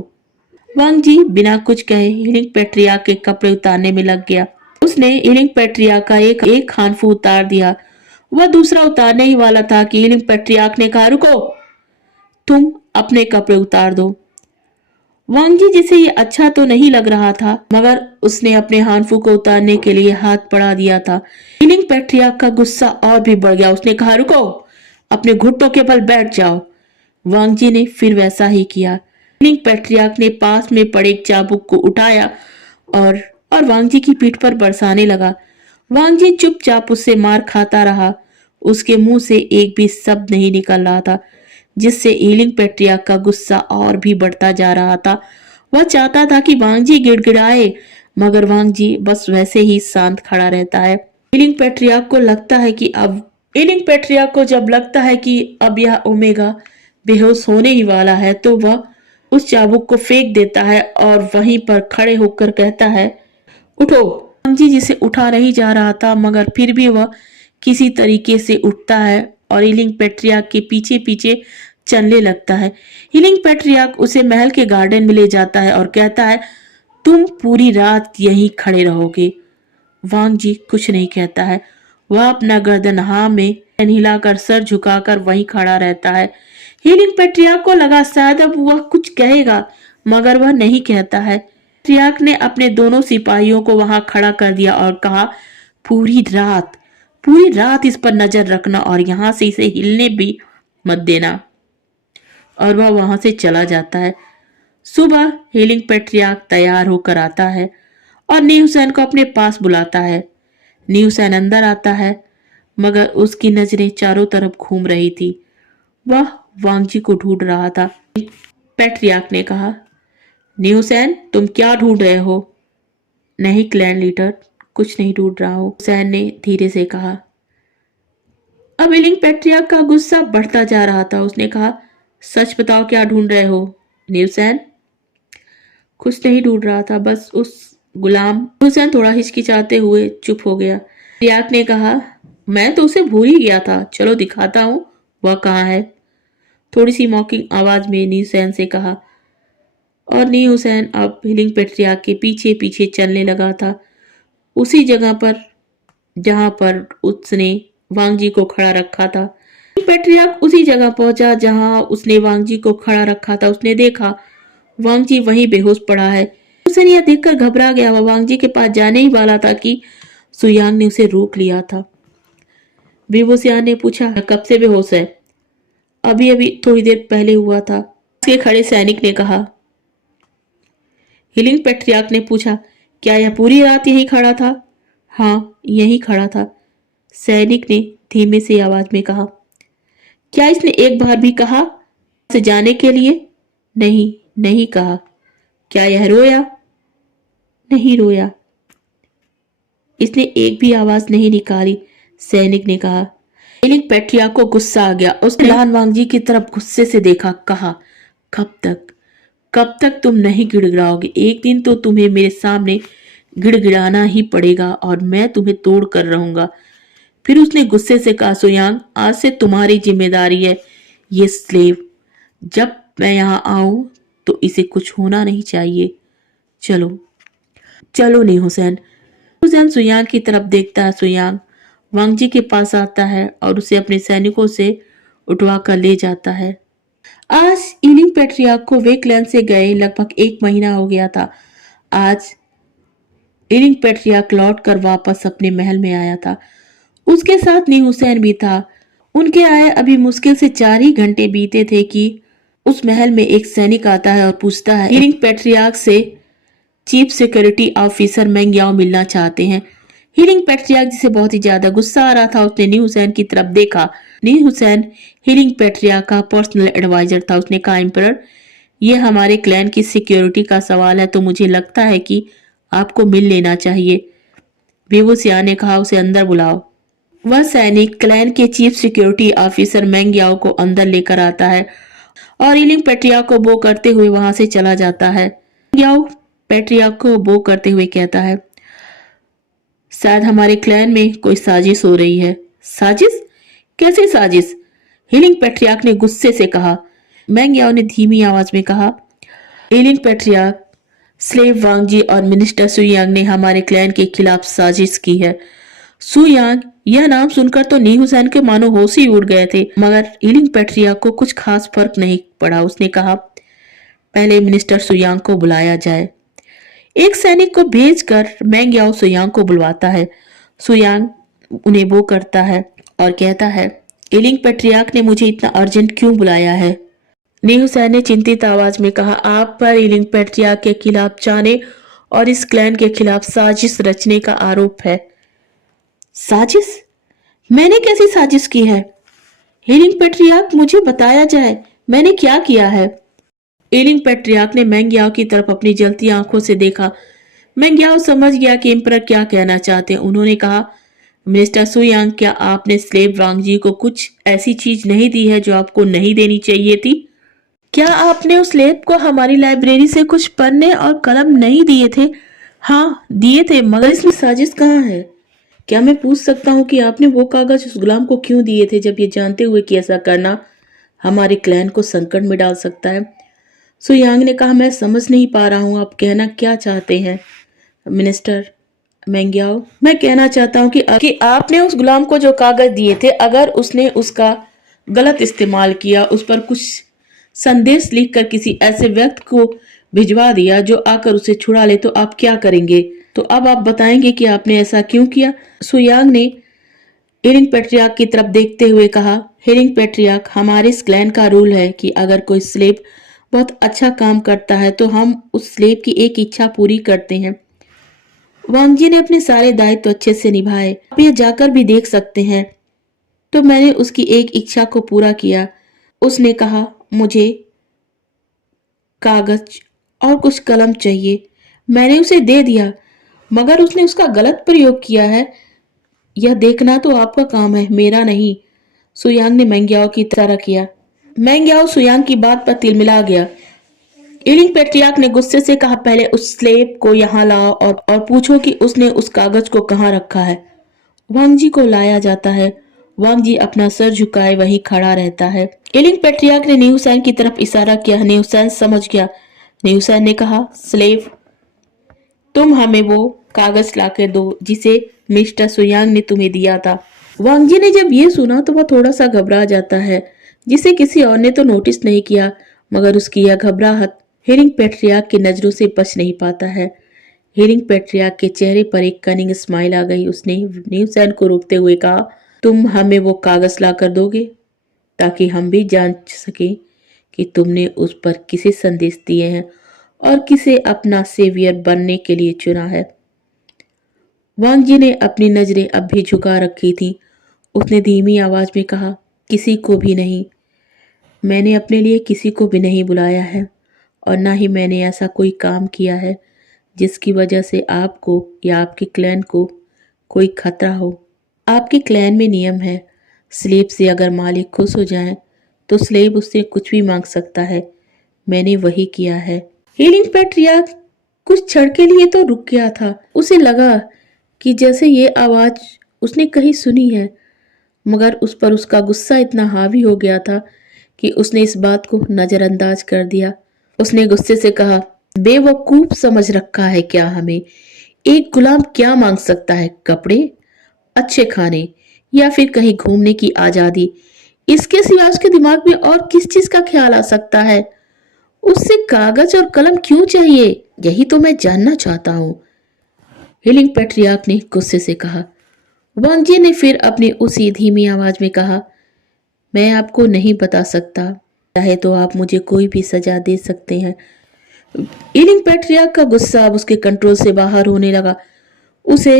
वांगजी बिना कुछ कहे हीलिंग पैट्रियार्क के कपड़े उतारने में लग गया। उसने हीलिंग पैट्रियार्क का एक हानफू उतार दिया। वह दूसरा उतारने ही वाला था कि हीलिंग पैट्रियार्क ने कहा, रुको, तुम अपने कपड़े उतार दो। वांगजी जिसे ये अच्छा तो नहीं लग रहा था, मगर उसने अपने हानफू को उतारने के लिए हाथ बढ़ा दिया था। हीलिंग पैट्रियार्क का गुस्सा और भी बढ़ गया। उसने कहा, रुको, अपने घुटनों के बल बैठ जाओ। वांगजी ने फिर वैसा ही किया। हीलिंग पैट्रियार्क ने पास में पड़े एक चाबुक को उठाया और वांगजी की पीठ पर बरसाने लगा। वांगजी चुपचाप उससे मार खाता रहा। उसके मुंह से एक भी शब्द नहीं निकल रहा था, जिससे हीलिंग पैट्रियार्क का गुस्सा और भी बढ़ता जा रहा था। वह चाहता था कि वांगजी गिड़गिड़ाए, मगर वांगजी बस वैसे ही शांत खड़ा रहता है। हीलिंग पैट्रियार्क को लगता है कि अब हीलिंग पैट्रियार्क को जब लगता है कि अब यह ओमेगा बेहोश होने ही वाला है, तो वह उस चाबुक को फेंक देता है और वहीं पर खड़े होकर कहता है, उठो। वांगजी जिसे उठा नहीं जा रहा था, मगर फिर भी वह किसी तरीके से उठता है और हीलिंग पैट्रियार्क के पीछे पीछे चलने लगता है। हीलिंग पैट्रियार्क उसे महल के गार्डन में ले जाता है और कहता है, तुम पूरी रात यहीं खड़े रहोगे। वांगजी कुछ नहीं कहता है। वह अपना गर्दन हाँ में हिलाकर सर झुकाकर वहीं खड़ा रहता है। हीलिंग पैट्रियार्क को लगा शायद अब वह कुछ कहेगा, मगर वह नहीं कहता है। पैट्रियार्क ने अपने दोनों सिपाहियों को वहां खड़ा कर दिया और कहा, पूरी रात इस पर नजर रखना और यहां से इसे हिलने भी मत देना। और वह वहां से चला जाता है। सुबह हीलिंग पैट्रियार्क तैयार होकर आता है और नी हुसैन को अपने पास बुलाता है। नी हुसैन अंदर आता है, मगर उसकी नजरें चारों तरफ घूम रही थी। वह वांगजी को ढूंढ रहा था। पैट्रियार्क ने कहा, नी हुसैन, तुम क्या ढूंढ रहे हो? नहीं क्लैन लीडर, कुछ नहीं ढूंढ रहा हूं, हुसैन ने धीरे से कहा। अब हीलिंग पैट्रियार्क का गुस्सा बढ़ता जा रहा था। उसने कहा, सच बताओ, क्या ढूंढ रहे हो? नी हुसैन कुछ नहीं ढूंढ रहा था, बस उस गुलाम। हुसैन थोड़ा हिचकिचाते हुए चुप हो गया। पैट्रियार्क ने कहा, मैं तो उसे भूल ही गया था, चलो दिखाता हूँ वह कहाँ है। थोड़ी सी मॉकिंग आवाज में नी हुसैन से कहा, और नी हुसैन अब हीलिंग पैट्रियार्क के पीछे पीछे चलने लगा था, उसी जगह पर जहां पर उसने वांगजी को खड़ा रखा था। पैट्रियार्क उसी जगह पहुंचा जहां उसने वांगजी को खड़ा रखा था। उसने देखा वांगजी वहीं बेहोश पड़ा है। हुसैन यह देखकर घबरा गया। वह वांगजी के पास जाने ही वाला था कि सुयांग ने उसे रोक लिया था। बेहोशियार ने पूछा। कब से बेहोश है? अभी अभी थोड़ी देर पहले हुआ था, उसके खड़े सैनिक ने कहा। हीलिंग पेट्रियार्क ने पूछा, क्या यह पूरी रात यहीं खड़ा था? हाँ, यहीं खड़ा था, सैनिक ने धीमे से आवाज में कहा। क्या इसने एक बार भी कहा से जाने के लिए? नहीं, नहीं कहा। क्या यह रोया? नहीं रोया। इसने एक भी आवाज नहीं निकाली, सैनिक ने कहा। हीलिंग पेट्रियार्क को गुस्सा आ गया। उसने लान वांगजी की तरफ गुस्से से देखा, कहा, कब तक तुम नहीं गिड़गिड़ाओगे? एक दिन तो तुम्हें मेरे सामने गिड़गिड़ाना ही पड़ेगा और मैं तुम्हें तोड़ कर रहूंगा। फिर उसने गुस्से से कहा, सुयांग, आज से तुम्हारी जिम्मेदारी है ये स्लेव। जब मैं यहाँ आऊं तो इसे कुछ होना नहीं चाहिए। चलो चलो नहीं हुसैन। हुसैन सुयांग की तरफ देखता है। सुयांग वांगजी के पास आता है और उसे अपने सैनिकों से उठवा कर ले जाता है। आज हीलिंग पेट्रियार्क को वेकलैंड से गए लगभग 1 महीना हो गया था। आज हीलिंग पेट्रियार्क लौट कर वापस अपने महल में आया था। उसके साथ नी हुसैन भी था। उनके आए अभी मुश्किल से 4 ही घंटे बीते थे कि उस महल में एक सैनिक आता है और पूछता है, हीलिंग पेट्रियार्क से चीफ सिक्योरिटी ऑफिसर मेंग याओ मिलना चाहते हैं। हीलिंग पेट्रियार्क जिसे बहुत ही ज्यादा गुस्सा आ रहा था, उसने नी हुसैन की तरफ देखा। नी हुसैन हीलिंग पेट्रियार्क का पर्सनल एडवाइजर था। उसने कहा, एम्परर, ये हमारे क्लैन की सिक्योरिटी का सवाल है तो मुझे लगता है कि आपको मिल लेना चाहिए। बेवुसिया ने कहा, उसे अंदर बुलाओ। वह सैनिक क्लैन के चीफ सिक्योरिटी ऑफिसर मेंग याओ को अंदर लेकर आता है और हीलिंग पेट्रियार्क को बो करते हुए वहां से चला जाता है। याओ पेट्रियार्क को बो करते हुए कहता है, शायद हमारे क्लैन में कोई साजिश हो रही है। साजिश? कैसी साजिश? हीलिंग पेट्रियार्क ने गुस्से से कहा। मेंग याओ ने धीमी आवाज में कहा, हीलिंग पेट्रियार्क, स्लेव वांगजी और मिनिस्टर सुयांग ने हमारे क्लैन के खिलाफ साजिश की है। सुयांग, यह नाम सुनकर तो नी हुसैन के मानो होश ही उड़ गए थे, मगर हीलिंग पेट्रियार्क को कुछ खास फर्क नहीं पड़ा। उसने कहा, पहले मिनिस्टर सुयांग को बुलाया जाए। एक सैनिक को भेजकर मेंग याओ सुयांग को बुलवाता है। सुयांग उन्हें वो करता है और कहता है, हीलिंग पेट्रियार्क ने मुझे इतना अर्जेंट क्यों बुलाया है? नी हुसैन ने चिंतित आवाज में कहा, आप पर हीलिंग पेट्रियार्क के खिलाफ जाने और इस क्लैन के खिलाफ साजिश रचने का आरोप है। साजिश? मैंने कैसी साजिश की है? हीलिंग पेट्रियार्क, मुझे बताया जाए, मैंने क्या किया है? हीलिंग पेट्रियार्क ने मेंग याओ की तरफ अपनी जलती आंखों से देखा। मेंग याओ समझ गया कि एम्परर क्या कहना चाहते हैं। उन्होंने कहा, मिस्टर सुयांग, क्या आपने स्लेव वांगजी को कुछ ऐसी चीज नहीं दी है जो आपको नहीं देनी चाहिए थी? क्या आपने उस स्लेव को हमारी लाइब्रेरी से कुछ पन्ने और कलम नहीं दिए थे? हाँ, दिए थे, मगर इसमें साजिश कहाँ है? क्या मैं पूछ सकता हूँ कि आपने वो कागज उस गुलाम को क्यों दिए थे, जब ये जानते हुए कि ऐसा करना हमारे क्लैन को संकट में डाल सकता है? सुयांग ने कहा, मैं समझ नहीं पा रहा हूँ, आप कहना क्या चाहते हैं? मिनिस्टर मेंग याओ, मैं कहना चाहता हूँ कि आपने उस गुलाम को जो कागज दिए थे, अगर उसने उसका गलत इस्तेमाल किया, उस पर कुछ संदेश लिखकर किसी ऐसे व्यक्ति को भिजवा दिया जो आकर उसे छुड़ा ले, तो आप क्या करेंगे? तो अब आप बताएंगे कि आपने ऐसा क्यों किया? सुयांग ने हीलिंग पेट्रियार्क की तरफ देखते हुए कहा, हीलिंग पेट्रियार्क, हमारे इस क्लैन का रूल है कि अगर कोई स्लेव बहुत अच्छा काम करता है तो हम उस स्लेव की एक इच्छा पूरी करते हैं। वांगजी ने अपने सारे दायित्व अच्छे से निभाए, आप यह जाकर भी देख सकते हैं। तो मैंने उसकी एक इच्छा को पूरा किया। उसने कहा, मुझे कागज और कुछ कलम चाहिए। मैंने उसे दे दिया, मगर उसने उसका गलत प्रयोग किया है। यह देखना तो आपका काम है, मेरा नहीं। सुयांग ने मेंग याओ की तरह किया। मेंग याओ सुयांग की बात पर तिलमिला गया। हीलिंग पेट्रियार्क ने गुस्से से कहा, पहले उस स्लेव को यहाँ लाओ और पूछो कि उसने उस कागज को कहाँ रखा है। वांगजी को लाया जाता है। वांगजी अपना सर झुकाए वहीं खड़ा रहता है। हीलिंग पेट्रियार्क ने नी हुसैन की तरफ इशारा किया। नी हुसैन समझ गया। नी हुसैन ने कहा, स्लेव, तुम हमें वो कागज लाकर दो जिसे मिस्टर सुयांग ने तुम्हें दिया था। वांगजी ने जब ये सुना तो वह थोड़ा सा घबरा जाता है, जिसे किसी और ने तो नोटिस नहीं किया, मगर उसकी यह घबराहट हीलिंग पेट्रियार्क की नजरों से बच नहीं पाता है। हीलिंग पेट्रियार्क के चेहरे पर एक कनिंग स्माइल आ गई। उसने नी हुसैन को रोकते हुए कहा, तुम हमें वो कागज ला कर दोगे ताकि हम भी जान सकें कि तुमने उस पर किसे संदेश दिए हैं और किसे अपना सेवियर बनने के लिए चुना है। वांग जी ने अपनी नजरें अब भी झुका रखी थी। उसने धीमी आवाज में कहा, किसी को भी नहीं। मैंने अपने लिए किसी को भी नहीं बुलाया है और ना ही मैंने ऐसा कोई काम किया है जिसकी वजह से आपको या आपके क्लैन को कोई खतरा हो। आपके क्लैन में नियम है, स्लेब से अगर मालिक खुश हो जाए तो स्लेब उससे कुछ भी मांग सकता है। मैंने वही किया है। हीलिंग पैट्रिया कुछ क्षण के लिए तो रुक गया था। उसे लगा कि जैसे ये आवाज उसने कहीं सुनी है, मगर उस पर उसका गुस्सा इतना हावी हो गया था कि उसने इस बात को नजरअंदाज कर दिया। उसने गुस्से से कहा, बेवकूफ समझ रखा है क्या हमें? एक गुलाम क्या मांग सकता है? कपड़े, अच्छे खाने या फिर कहीं घूमने की आजादी? इसके सिवा उसके दिमाग में और किस चीज का ख्याल आ सकता है? उससे कागज और कलम क्यों चाहिए? यही तो मैं जानना चाहता हूँ। हीलिंग पैट्रियार्क ने गुस्से से कहा। वांगजी ने फिर अपनी उसी धीमी आवाज में कहा, मैं आपको नहीं बता सकता, चाहे तो आप मुझे कोई भी सजा दे सकते हैं। हीलिंग पैट्रियार्क का गुस्सा अब उसके कंट्रोल से बाहर होने लगा। उसे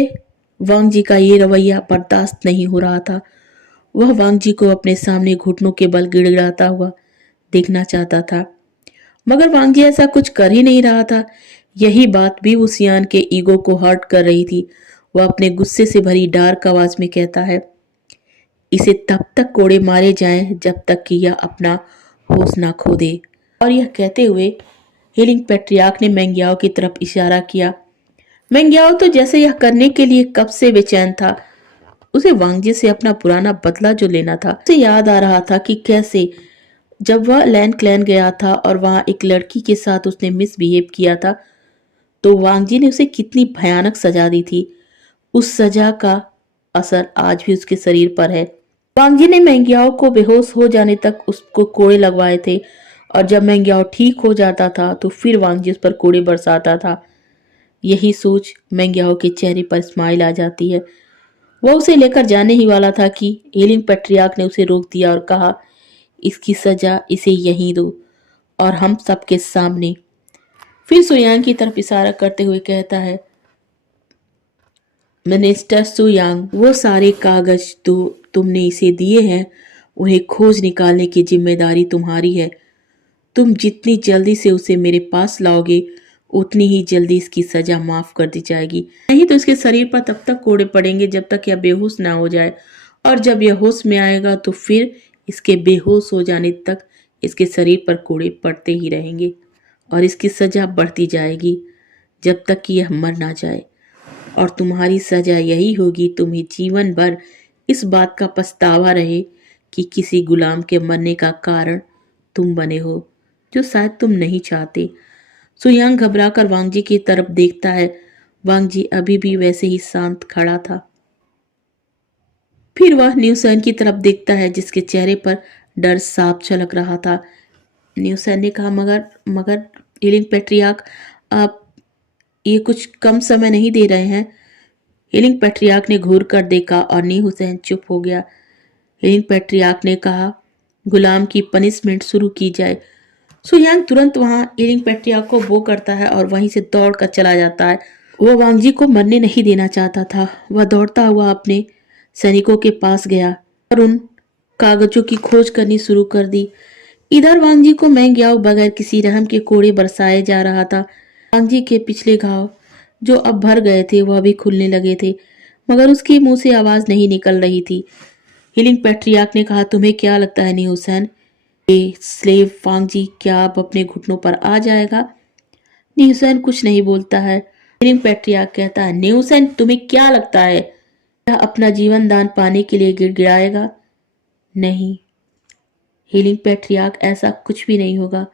वांगजी का ये रवैया बर्दाश्त नहीं हो रहा था। वह वांगजी को अपने सामने घुटनों के बल गिड़गिड़ाता हुआ देखना चाहता था, मगर वांगजी ऐसा कुछ कर ही नहीं रहा था। यही बात भी उसियान के ईगो को हर्ट कर रही थी। वह अपने गुस्से से भरी डार्क आवाज में कहता है, इसे तब तक कोड़े मारे जाएं जब तक कि यह अपना होश ना खो दे। और यह कहते हुए हीलिंग पैट्रियार्क ने मेंग्याओ की तरफ इशारा किया। मेंग्याओ तो जैसे यह करने के लिए कब से बेचैन था। उसे वांगजी से अपना पुराना बदला जो लेना था, उसे याद आ रहा था कि कैसे जब वह लैंड क्लैन गया था और वहां एक लड़की के साथ उसने मिसबिहेव किया था, तो वांगजी ने उसे कितनी भयानक सजा दी थी। उस सजा का असर आज भी उसके शरीर पर है। वांगजी ने मेंग्याओ को बेहोश हो जाने तक उसको कोड़े लगवाए थे और जब मेंग्याओ ठीक हो जाता था तो फिर वांगजी उस पर कोड़े बरसाता था। यही सोच मेंग्याओ के चेहरे पर स्माइल आ जाती है। वह उसे लेकर जाने ही वाला था कि हीलिंग पैट्रियार्क ने उसे रोक दिया और कहा, इसकी सजा इसे यहीं दो और हम सबके सामने। फिर सुयांग की तरफ इशारा करते हुए कहता है, मिनिस्टर सुयांग, वो सारे कागज तो तुमने इसे दिए हैं, उन्हें खोज निकालने की जिम्मेदारी तुम्हारी है। तुम जितनी जल्दी से उसे मेरे पास लाओगे उतनी ही जल्दी इसकी सजा माफ कर दी जाएगी। नहीं तो इसके शरीर पर तब तक कोड़े पड़ेंगे जब तक यह बेहोश ना हो जाए, और जब यह होश में आएगा तो फिर इसके बेहोश हो जाने तक इसके शरीर पर कोड़े पड़ते ही रहेंगे और इसकी सजा बढ़ती जाएगी जब तक कि यह मर ना जाए। और तुम्हारी सजा यही होगी, तुम्हें जीवन भर इस बात का पछतावा रहे कि किसी गुलाम के मरने का कारण तुम बने हो, जो शायद तुम नहीं चाहते। सुयांग घबराकर वांगजी की तरफ देखता है। वांगजी अभी भी वैसे ही शांत खड़ा था। फिर वह न्यूसन की तरफ देखता है जिसके चेहरे पर डर साफ झलक रहा था। न्यूसन ने कहा, मगर मगर हीलिंग पैट्रियार्क, आप ये कुछ कम समय नहीं दे रहे हैं? हीलिंग पैट्रियार्क ने घूर कर देखा और नी हुसैन चुप हो गया। हीलिंग पैट्रियार्क ने कहा, गुलाम की पनिशमेंट शुरू की जाए। सुयांग तुरंत वहां हीलिंग पैट्रियार्क को वो करता है और वहीं से दौड़ कर चला जाता है। वह वांगजी को मरने नहीं देना चाहता था। वह दौड़ता हुआ अपने सैनिकों के पास गया और उन कागजों की खोज करनी शुरू कर दी। इधर वांगजी को मेंग्याओ बगैर किसी रहम के कोड़े बरसाए जा रहा था। वांगजी के पिछले घाव जो अब भर गए थे वह भी खुलने लगे थे, मगर उसके मुंह से आवाज नहीं निकल रही थी। हीलिंग पैट्रियार्क ने कहा, तुम्हें क्या लगता है नी हुसैन, ये स्लेव वांगजी क्या अब अपने घुटनों पर आ जाएगा? नी हुसैन कुछ नहीं बोलता है। हीलिंग पैट्रियार्क कहता है, नी हुसैन तुम्हें क्या लगता है यह अपना जीवन दान पाने के लिए गिड़गिड़ाएगा? नहीं हीलिंग पैट्रियार्क, ऐसा कुछ भी नहीं होगा।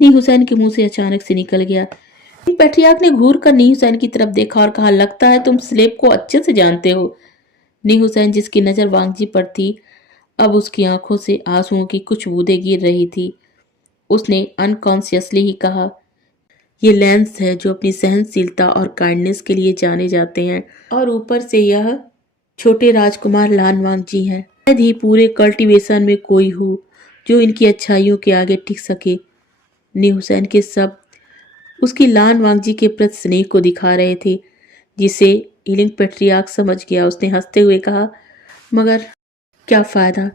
नी हुसैन के मुंह से अचानक से निकल गया। हीलिंग पैट्रियार्क ने घूर कर नी हुसैन की तरफ देखा और कहा, लगता है तुम स्लेब को अच्छे से जानते हो। नी हुसैन जिसकी नजर वांगजी पर थी, अब उसकी आंखों से आंसुओं की कुछ बूंदें गिर रही थी। उसने अनकॉन्शियसली ही कहा, ये लेंस है जो अपनी सहनशीलता और काइंडनेस के लिए जाने जाते हैं, और ऊपर से यह छोटे राजकुमार लानवांग जी हैं। शायद ही पूरे कल्टीवेशन में कोई हो जो इनकी अच्छाइयों के आगे टिक सके। नी हुसैन के सब उसकी लानवांग जी के प्रति स्नेह को दिखा रहे थे, जिसे इलिंग पेट्रियार्क समझ गया। उसने हंसते हुए कहा, मगर क्या फायदा?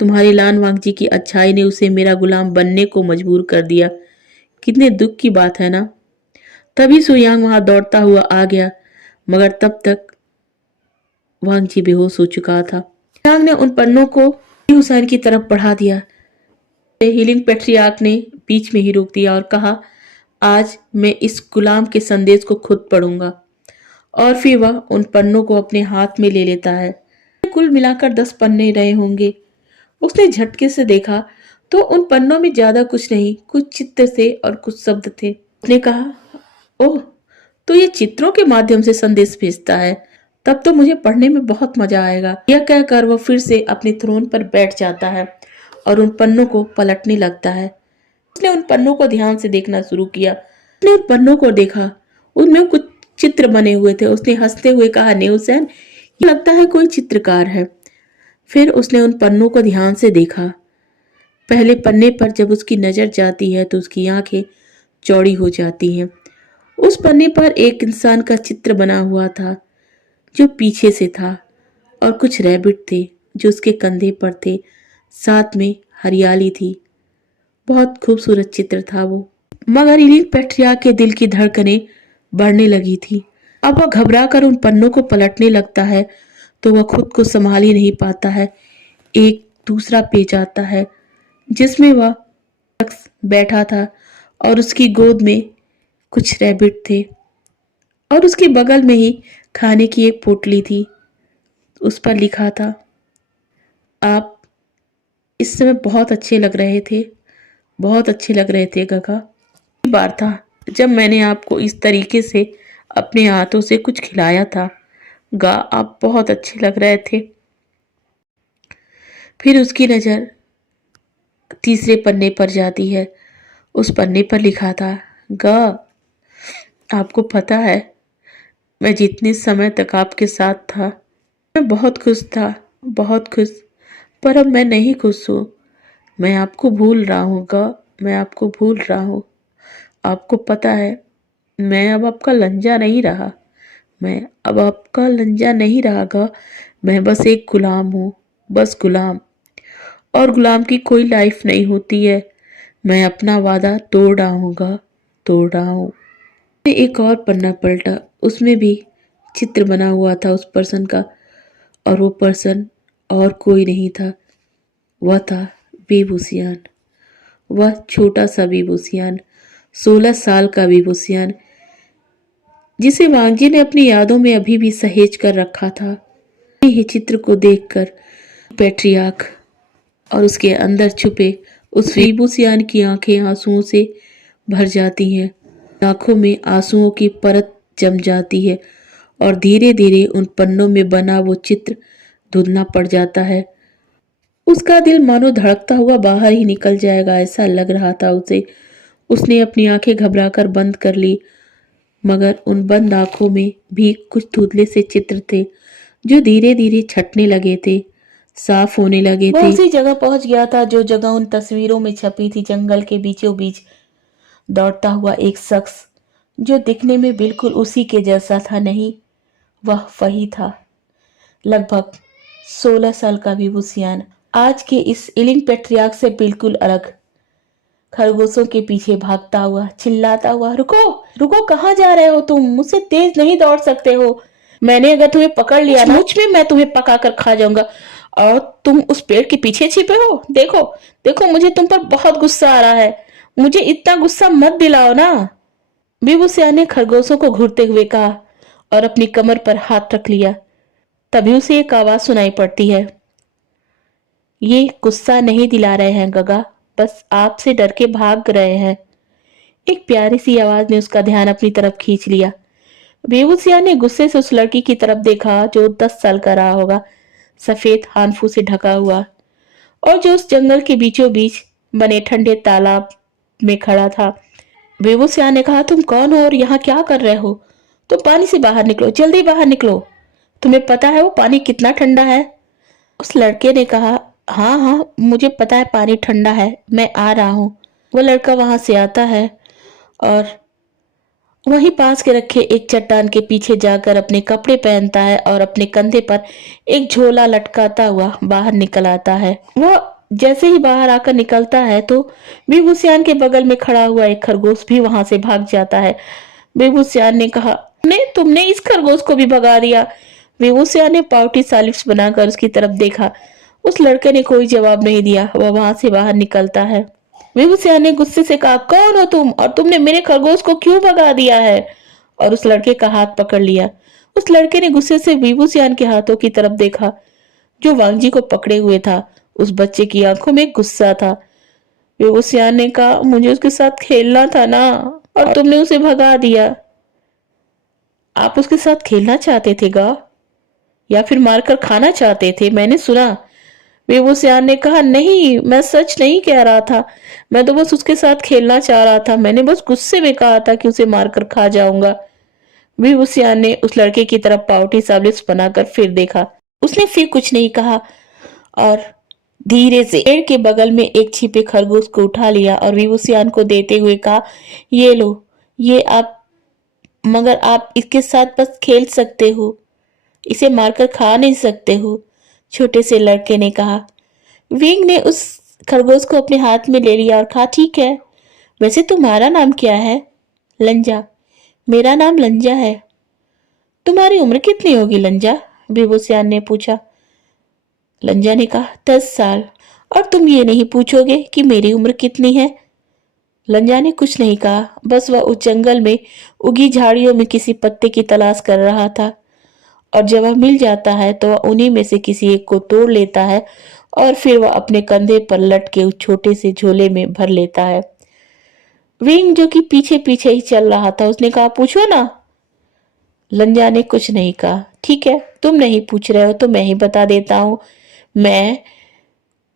तुम्हारी लानवांग जी की अच्छाई ने उसे मेरा गुलाम बनने को मजबूर कर दिया। कितने दुख की बात है ना। तभी सुयांग वहां दौड़ता हुआ आ गया, मगर तब तक वांग जी बेहोश हो चुका था। सुयांग ने उन पन्नों को हुसैन की तरफ बढ़ा दिया। हीलिंग पेट्रियार्क ने बीच में ही रोक दिया और कहा, आज मैं इस गुलाम के संदेश को खुद पढ़ूंगा। और फिर वह उन पन्नों को अपने हाथ में ले लेता है। कुल मिलाकर 10 पन्ने रहे होंगे। उसने झटके से देखा तो उन पन्नों में ज्यादा कुछ नहीं, कुछ चित्र थे और कुछ शब्द थे। उसने कहा, ओह, तो ये चित्रों के माध्यम से संदेश भेजता है। तब तो मुझे पढ़ने में बहुत मजा आएगा। यह कहकर वह फिर से अपने थ्रोन पर बैठ जाता है और उन पन्नों को पलटने लगता है। उसने उन पन्नों को ध्यान से देखना शुरू किया। उसने उन पन्नों को देखा, उनमें कुछ चित्र बने हुए थे। उसने हंसते हुए कहा, नी हुसैन, ये लगता है कोई चित्रकार है। फिर उसने उन पन्नों को ध्यान से देखा। पहले पन्ने पर जब उसकी नजर जाती है तो उसकी आंखें चौड़ी हो जाती हैं। उस पन्ने पर एक इंसान का चित्र बना हुआ था जो पीछे से था, और कुछ रैबिट थे जो उसके कंधे पर थे। साथ में हरियाली थी। बहुत खूबसूरत चित्र था वो। मगर इलिंग पेट्रिया के दिल की धड़कनें बढ़ने लगी थी। अब वह घबरा कर उन पन्नों को पलटने लगता है तो वह खुद को संभाल ही नहीं पाता है। एक दूसरा पेज आता है जिसमें वह शख्स बैठा था और उसकी गोद में कुछ रैबिट थे और उसके बगल में ही खाने की एक पोटली थी। उस पर लिखा था, आप इस समय बहुत अच्छे लग रहे थे, बहुत अच्छे लग रहे थे गगा। पहली बार था जब मैंने आपको इस तरीके से अपने हाथों से कुछ खिलाया था। गा, आप बहुत अच्छे लग रहे थे। फिर उसकी नजर तीसरे पन्ने पर जाती है। उस पन्ने पर लिखा था, गा, आपको पता है मैं जितने समय तक आपके साथ था मैं बहुत खुश था, बहुत खुश। पर अब मैं नहीं खुश हूँ। मैं आपको भूल रहा हूँ गा, मैं आपको भूल रहा हूँ। आपको पता है मैं अब आपका लंजा नहीं रहा। मैं अब आपका लंजा नहीं रहा गा। मैं बस एक गुलाम हूँ, बस गुलाम। और गुलाम की कोई लाइफ नहीं होती है। मैं अपना वादा तोड़ रहा हूँ गा, तोड़ रहा हूँ। एक और पन्ना पलटा। उसमें भी चित्र बना हुआ था उस पर्सन का, और वो पर्सन और कोई नहीं था। वह था बेबूसियान। वह छोटा सा बेबूसियान, 16 साल का बेबूसियान, जिसे वांगजी ने अपनी यादों में अभी भी सहेज कर रखा था। ये चित्र को देखकर पेट्रियार्क और उसके अंदर छुपे उस बेबूसियान की आंखें आंसुओं से भर जाती हैं। आंखों में आंसुओं की परत जम जाती है और धीरे धीरे उन पन्नों में बना वो चित्र धुंधला पड़ जाता है। उसका दिल मानो धड़कता हुआ बाहर ही निकल जाएगा, ऐसा लग रहा था उसे। उसने अपनी आंखें घबराकर बंद कर ली, मगर उन बंद आंखों में भी कुछ धुंधले से चित्र थे जो धीरे धीरे छटने लगे थे, साफ होने लगे थे। वह उसी जगह पहुंच गया था जो जगह उन तस्वीरों में छपी थी। जंगल के बीचों बीच दौड़ता हुआ एक शख्स जो दिखने में बिल्कुल उसी के जैसा था। नहीं, वह वही था, लगभग 16 साल का विभूषियान। आज के इस इलिंग पेट्रियार्क से बिल्कुल अलग। खरगोशों के पीछे भागता हुआ, चिल्लाता हुआ, रुको रुको, कहाँ जा रहे हो तुम? मुझसे तेज नहीं दौड़ सकते हो। मैंने अगर तुम्हें पकड़ लिया ना, मुझ में मैं तुम्हें पका कर खा जाऊंगा। और तुम उस पेड़ के पीछे छिपे हो। देखो देखो, मुझे तुम पर बहुत गुस्सा आ रहा है। मुझे इतना गुस्सा मत दिलाओ ना। बेबूसिया ने खरगोशों को घूरते हुए कहा और अपनी कमर पर हाथ रख लिया। तभी उसे एक आवाज सुनाई पड़ती है, ये गुस्सा नहीं दिला रहे हैं गगा, बस आपसे डर के भाग रहे हैं। एक प्यारी सी आवाज ने उसका ध्यान अपनी तरफ खींच लिया। बेबूसिया ने गुस्से से उस लड़की की तरफ देखा जो 10 साल का रहा होगा, सफेद हानफू से ढका हुआ, और जो उस जंगल के बीचों बीच बने ठंडे तालाब में खड़ा था। बेबूसिया ने कहा, तुम कौन हो और यहाँ क्या कर रहे हो? तुम पानी से बाहर निकलो, जल्दी बाहर निकलो। तुम्हें पता है वो पानी कितना ठंडा है? उस लड़के ने कहा, हाँ हाँ मुझे पता है पानी ठंडा है, मैं आ रहा हूँ। वो लड़का वहां से आता है और वहीं पास के रखे एक चट्टान के पीछे जाकर अपने कपड़े पहनता है और अपने कंधे पर एक झोला लटकाता हुआ बाहर निकल आता है। वो जैसे ही बाहर आकर निकलता है तो बेबूसियान के बगल में खड़ा हुआ एक खरगोश भी वहां से भाग जाता है। बेबूसियान ने कहा, तुमने इस खरगोश को भी भगा दिया। बेबूसियान ने पावटी सा लिप्स बनाकर उसकी तरफ देखा। उस लड़के ने कोई जवाब नहीं दिया। वह वहां से बाहर निकलता है। बेबूसियान ने गुस्से से कहा, कौन हो तुम और तुमने मेरे खरगोश को क्यों भगा दिया है? और उस लड़के का हाथ पकड़ लिया। उस लड़के ने गुस्से से बेबूसियान के हाथों की तरफ देखा जो वांगजी को पकड़े हुए था। उस बच्चे की आंखों में गुस्सा था। बेबूसियान ने कहा, मुझे उसके साथ खेलना था ना, और तुमने उसे भगा दिया। आप उसके साथ खेलना चाहते थे गा, या फिर मारकर खाना चाहते थे? मैंने सुना। बेबूसियान ने कहा, नहीं मैं सच नहीं कह रहा था, मैं तो बस उसके साथ खेलना चाह रहा था। मैंने बस गुस्से में कहा था कि उसे मारकर खा जाऊंगा। बेबूसियान ने उस लड़के की तरफ पावटी सा लिप्स बनाकर फिर देखा। उसने फिर कुछ नहीं कहा और धीरे से पेड़ के बगल में एक छिपे खरगोश को उठा लिया और बेबूसियान को देते हुए कहा, ये लो, ये आप, मगर आप इसके साथ बस खेल सकते हो, इसे मारकर खा नहीं सकते हो, छोटे से लड़के ने कहा। विंग ने उस खरगोश को अपने हाथ में ले लिया और कहा, ठीक है, वैसे तुम्हारा नाम क्या है? लंजा। मेरा नाम लंजा है। तुम्हारी उम्र कितनी होगी लंजा? बेबूसियान ने पूछा। लंजा ने कहा, 10 साल। और तुम ये नहीं पूछोगे कि मेरी उम्र कितनी है? लंजा ने कुछ नहीं कहा, बस वह उस जंगल में उगी झाड़ियों में किसी पत्ते की तलाश कर रहा था, और जब वह मिल जाता है तो वह उन्हीं में से किसी एक को तोड़ लेता है और फिर वह अपने कंधे पर लटके उस छोटे से झोले में भर लेता है। विंग जो कि पीछे पीछे ही चल रहा था, उसने कहा, पूछो ना। लंजा ने कुछ नहीं कहा। ठीक है, तुम नहीं पूछ रहे हो तो मैं ही बता देता हूँ। मैं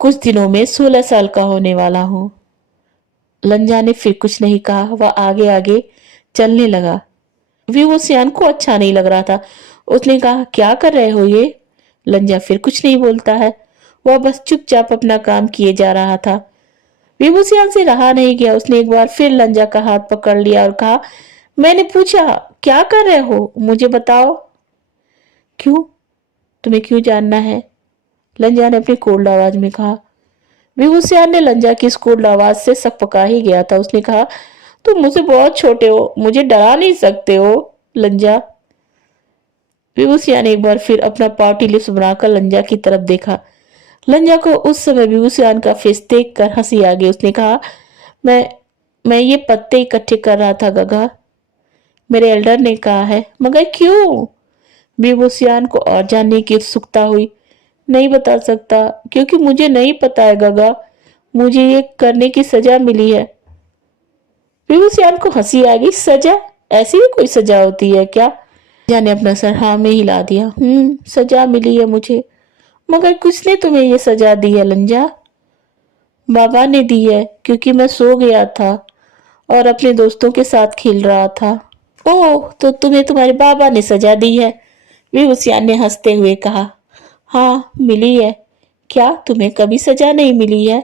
कुछ दिनों में 16 साल का होने वाला हूँ। लंजा ने फिर कुछ नहीं कहा। वह आगे आगे चलने लगा। बेबूसियान को अच्छा नहीं लग रहा था। उसने कहा, क्या कर रहे हो ये? लंजा फिर कुछ नहीं बोलता है। वह बस चुपचाप अपना काम किए जा रहा था। बेबूसियान से रहा नहीं गया। उसने एक बार फिर लंजा का हाथ पकड़ लिया और कहा, मैंने पूछा क्या कर रहे हो, मुझे बताओ। क्यों? तुम्हें क्यों जानना है? लंजा ने अपनी कोल्ड आवाज में कहा। बेबूसियान ने लंजा की इस कोल्ड आवाज से सक पका ही गया था। उसने कहा, तुम मुझसे बहुत छोटे हो, मुझे डरा नहीं सकते हो लंजा। बेबूसिया ने एक बार फिर अपना पार्टी लिप्स बनाकर लंजा की तरफ देखा। लंजा को उस समय बेबूसियान का फेस देखकर हंसी आ गई। उसने कहा, मैं मैं ये पत्ते इकट्ठे कर रहा था गगा, मेरे एल्डर ने कहा है। मगर क्यों? बेबूसियान को और जानने की उत्सुकता हुई। नहीं बता सकता, क्योंकि मुझे नहीं पता है गगा, मुझे ये करने की सजा मिली है। बेबूसियान को हंसी आ गई। सजा? ऐसी भी कोई सजा होती है क्या? लंजा ने अपना सर हाँ में हिला दिया। सजा मिली है मुझे। मगर किसने तुम्हें ये सजा दी है लंजा? बाबा ने दी है, क्योंकि मैं सो गया था और अपने दोस्तों के साथ खेल रहा था। ओह, तो तुम्हें तुम्हारे बाबा ने सजा दी है? बेबूसियान ने हंसते हुए कहा। हाँ मिली है। क्या तुम्हें कभी सजा नहीं मिली है?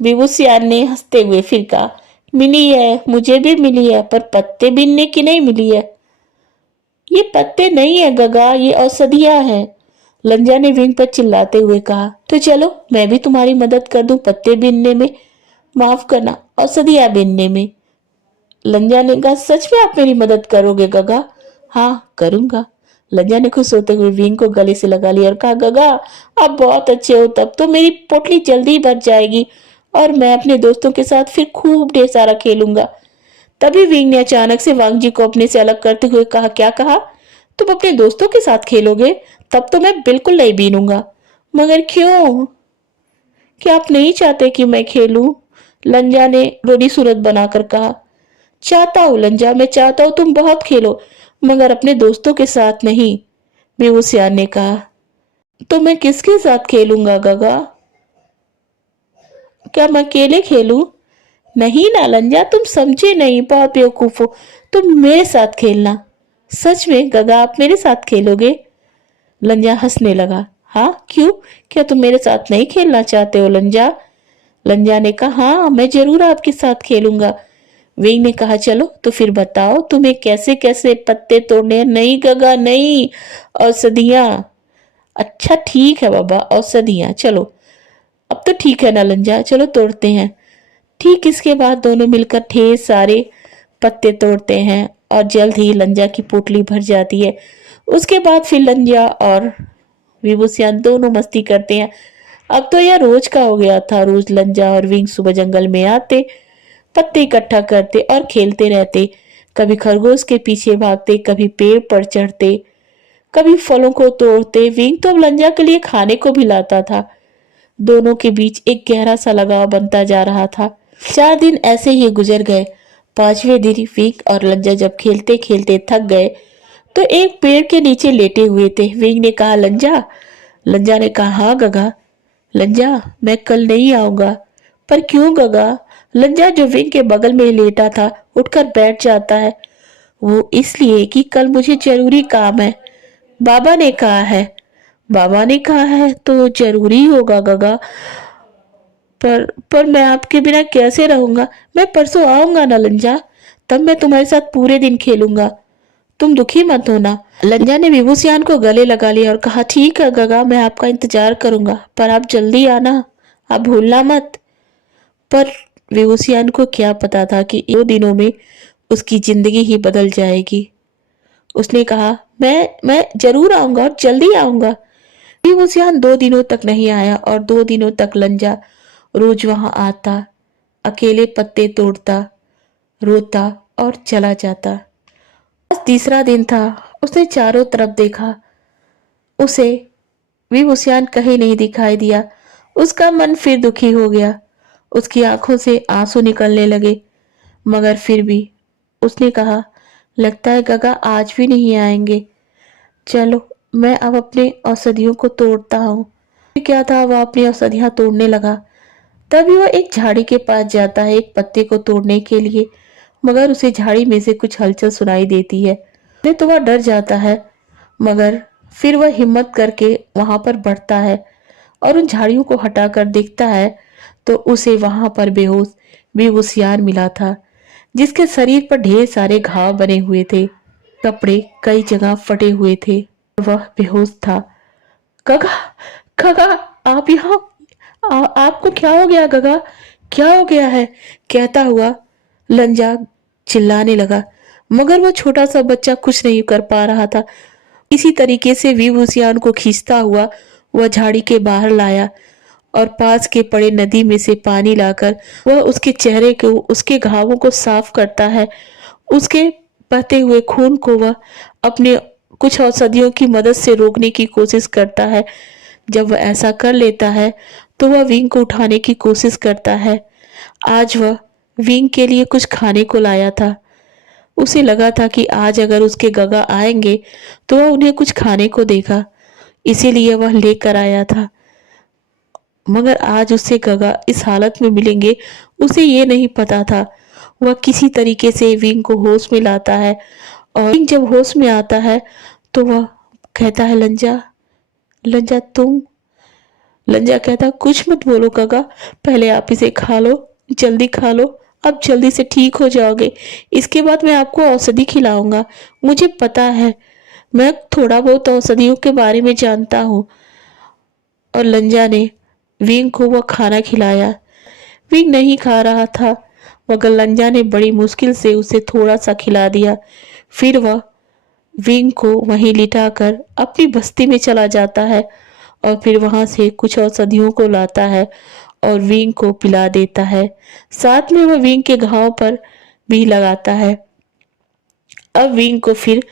बेबूसियान ने हंसते हुए फिर कहा, मिली है, मुझे भी मिली है, पर पत्ते बीनने की नहीं मिली है। ये पत्ते नहीं है गगा, ये औषधियां हैं, लंजा ने विंग पर चिल्लाते हुए कहा। तो चलो मैं भी तुम्हारी मदद कर दूं पत्ते बीनने में, माफ करना, औषधियां बीनने में। लंजा ने कहा, सच में आप मेरी मदद करोगे गगा? हाँ करूंगा। लंजा ने खुश होते हुए विंग को गले से लगा लिया और कहा, गगा आप बहुत अच्छे हो, तब तो मेरी पोटली जल्दी ही भर जाएगी और मैं अपने दोस्तों के साथ फिर खूब ढेर सारा खेलूंगा। तभी विंग ने अचानक से वांगजी को अपने से अलग करते हुए कहा, क्या कहा? तुम अपने दोस्तों के साथ खेलोगे? तब तो मैं बिल्कुल नहीं बीनूंगा। मगर क्यों? क्या आप नहीं चाहते कि मैं खेलूं? लंजा ने रोनी सूरत बनाकर कहा। चाहता हूं लंजा, मैं चाहता हूं तुम बहुत खेलो, मगर अपने दोस्तों के साथ नहीं, बेबूसियान ने कहा। तो मैं किसके साथ खेलूंगा गगा? क्या मैं अकेले खेलूं? नहीं ना लंजा, तुम समझे नहीं, बहुत बेवकूफ हो। तुम मेरे साथ खेलना। सच में गगा आप मेरे साथ खेलोगे? लंजा हंसने लगा। हाँ क्यों, क्या तुम मेरे साथ नहीं खेलना चाहते हो लंजा? लंजा ने कहा हाँ मैं जरूर आपके साथ खेलूंगा। विंग ने कहा चलो तो फिर बताओ तुम्हें कैसे कैसे पत्ते तोड़ने हैं। नहीं गगा नहीं, औषधियां। अच्छा ठीक है बाबा, औषधियां, चलो अब तो ठीक है ना लंजा, चलो तोड़ते हैं। ठीक इसके बाद दोनों मिलकर ढेर सारे पत्ते तोड़ते हैं और जल्द ही लंजा की पोटली भर जाती है। उसके बाद फिर लंजा और विभूतियान दोनों मस्ती करते हैं। अब तो यह रोज का हो गया था। रोज लंजा और विंग सुबह जंगल में आते, पत्ते इकट्ठा करते और खेलते रहते। कभी खरगोश के पीछे भागते, कभी पेड़ पर चढ़ते, कभी फलों को तोड़ते। विंग तो अब लंजा के लिए खाने को भी लाता था। दोनों के बीच एक गहरा सा लगाव बनता जा रहा था। 4 दिन ऐसे ही गुजर गए। 5वें दिन विंग और लंजा जब खेलते खेलते थक गए तो एक पेड़ के नीचे लेटे हुए थे। विंग ने कहा लंजा। लंजा ने कहा हाँ गगा। लंजा मैं कल नहीं आऊंगा। पर क्यों गगा? लंजा जो विंग के बगल में लेटा था उठकर बैठ जाता है। वो इसलिए कि कल मुझे जरूरी काम है, बाबा ने कहा है। बाबा ने कहा है तो जरूरी होगा गगा। पर मैं आपके बिना कैसे रहूंगा? मैं परसों आऊंगा ना लंजा, तब मैं तुम्हारे साथ पूरे दिन खेलूंगा। तुम दुखी मत होना। लंजा ने विभूतियान को गले लगा लिया और कहा ठीक है गगा, मैं आपका इंतजार करूंगा, पर आप जल्दी आना, आप भूलना मत। पर विभूतियान को क्या पता था कि 2 दिनों में उसकी जिंदगी ही बदल जाएगी। उसने कहा मैं जरूर आऊंगा और जल्दी आऊंगा। विभूतियान 2 दिनों तक नहीं आया और 2 दिनों तक लंजा रोज वहां आता, अकेले पत्ते तोड़ता, रोता और चला जाता। आज तीसरा दिन था। उसने चारों तरफ देखा, उसे विभूतियान कहीं नहीं दिखाई दिया। उसका मन फिर दुखी हो गया। उसकी आंखों से आंसू निकलने लगे। मगर फिर भी उसने कहा लगता है गगा आज भी नहीं आएंगे। चलो मैं अब अपने औषधियों को तोड़ता हूँ। क्या था, वह अपनी औषधियां तोड़ने लगा। तभी वह एक झाड़ी के पास जाता है एक पत्ते को तोड़ने के लिए। मगर उसे झाड़ी में से कुछ हलचल सुनाई देती है। तो वह डर जाता है, मगर फिर वह हिम्मत करके वहां पर बढ़ता है और उन झाड़ियों को हटाकर देखता है तो उसे वहां पर बेहोश बेहोशियार मिला था, जिसके शरीर पर ढेर सारे घाव बने हुए थे। कपड़े कई जगह फटे हुए थे। वह बेहोश था। गगा, गगा, आप यहाँ, आपको क्या हो गया गगा? क्या हो गया है? कहता हुआ लंजा चिल्लाने लगा। मगर वो छोटा सा बच्चा कुछ नहीं कर पा रहा था। इसी तरीके से विभूतियान को खींचता हुआ वह झाड़ी के बाहर लाया और पास के पड़े नदी में से पानी लाकर वह उसके चेहरे को, उसके घावों को साफ करता है। उसके बहते हुए खून को वह अपने कुछ औषधियों की मदद से रोकने की कोशिश करता है। जब वह ऐसा कर लेता है तो वह विंग को उठाने की कोशिश करता है। आज वह विंग के लिए कुछ खाने को लाया था। उसे लगा था कि आज अगर उसके गगा आएंगे तो वह उन्हें कुछ खाने को देगा, इसीलिए वह लेकर आया था। मगर आज उससे गगा इस हालत में मिलेंगे, उसे ये नहीं पता था। वह किसी तरीके से विंग को होश में लाता है और विंग जब होश में आता है तो वह कहता है लंजा, लंजा तुम। लंजा कहता कुछ मत बोलो गगा, पहले आप इसे खा लो, जल्दी खा लो, आप जल्दी से ठीक हो जाओगे। इसके बाद मैं आपको औषधि खिलाऊंगा। मुझे पता है, मैं थोड़ा बहुत औषधियों के बारे में जानता हूँ। और लंजा ने विंग को वह खाना खिलाया। विंग नहीं खा रहा था, मगर लंजा ने बड़ी मुश्किल से उसे थोड़ा सा खिला दिया। फिर वह विंग को वहीं लिटाकर अपनी बस्ती में चला जाता है और फिर वहां से कुछ औषधियों को लाता है और विंग को पिला देता है। साथ में वह विंग के घाव पर भी लगाता है। अब विंग को फिर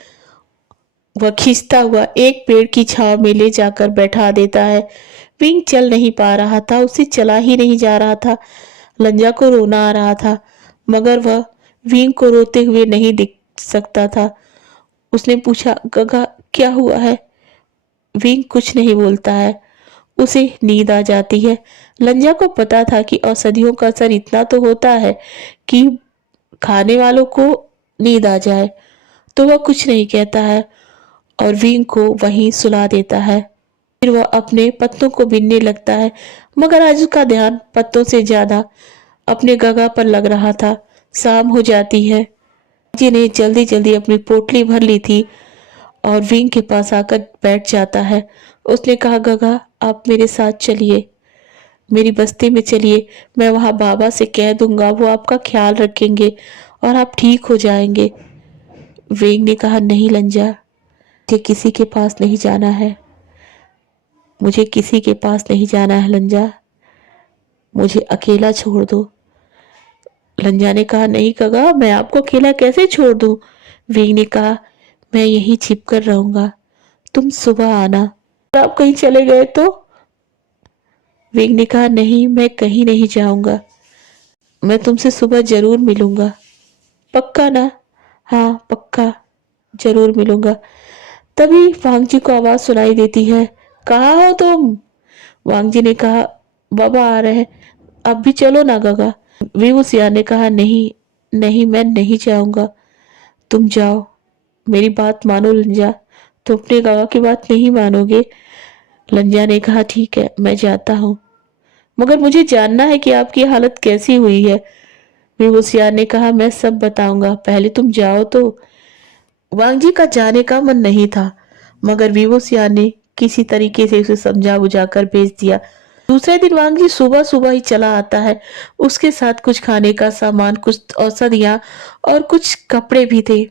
वह खींचता हुआ एक पेड़ की छांव में ले जाकर बैठा देता है। विंग चल नहीं पा रहा था, उसे चला ही नहीं जा रहा था। लंजा को रोना आ रहा था, मगर वह विंग को रोते हुए नहीं दिख सकता था। उसने पूछा गगा क्या हुआ है? विंग कुछ नहीं बोलता है। उसे नींद आ जाती है। लंजा को पता था कि औषधियों का असर इतना तो होता है कि खाने वालों को नींद आ जाए, तो वह कुछ नहीं कहता है और विंग को वहीं सुला देता है। फिर वह अपने पत्तों को बीनने लगता है, मगर आज उसका ध्यान पत्तों से ज्यादा अपने गगा पर लग रहा था। शाम हो जाती है। जी ने जल्दी जल्दी अपनी पोटली भर ली थी और विंग के पास आकर बैठ जाता है। उसने कहा, गगा आप मेरे साथ चलिए, मेरी बस्ती में चलिए। मैं वहां बाबा से कह दूंगा, वो आपका ख्याल रखेंगे और आप ठीक हो जाएंगे। विंग ने कहा, नहीं लंजा, मुझे किसी के पास नहीं जाना है, मुझे किसी के पास नहीं जाना है लंजा, मुझे अकेला छोड़ दो। लंजा ने कहा, नहीं गगा, मैं आपको अकेला कैसे छोड़ दूं। विंग ने कहा, मैं यहीं छिप कर रहूंगा, तुम सुबह आना। अगर आप कहीं चले गए तो। विंग ने कहा, नहीं, मैं कहीं नहीं जाऊंगा, मैं तुमसे सुबह जरूर मिलूंगा। पक्का ना। हाँ पक्का, जरूर मिलूंगा। तभी वांगजी को आवाज सुनाई देती है, कहाँ हो तुम। वांगजी ने कहा, बाबा आ रहे हैं, अब भी चलो ना गगा। विभूसिया ने कहा, नहीं नहीं, मैं नहीं जाऊंगा, तुम जाओ, मेरी बात मानो लंजा, तुम अपने गगा की बात नहीं मानोगे। लंजा ने कहा, ठीक है, मैं जाता हूँ, मगर मुझे जानना है कि आपकी हालत कैसी हुई है। विभूसिया ने कहा, मैं सब बताऊंगा, पहले तुम जाओ तो। वांगजी का जाने का मन नहीं था, मगर विभूसिया ने किसी तरीके से उसे समझा बुझाकर भेज दिया। दूसरे दिन वांगजी सुबह सुबह ही चला आता है। उसके साथ कुछ खाने का सामान, कुछ औषधियां और कुछ कपड़े भी थे।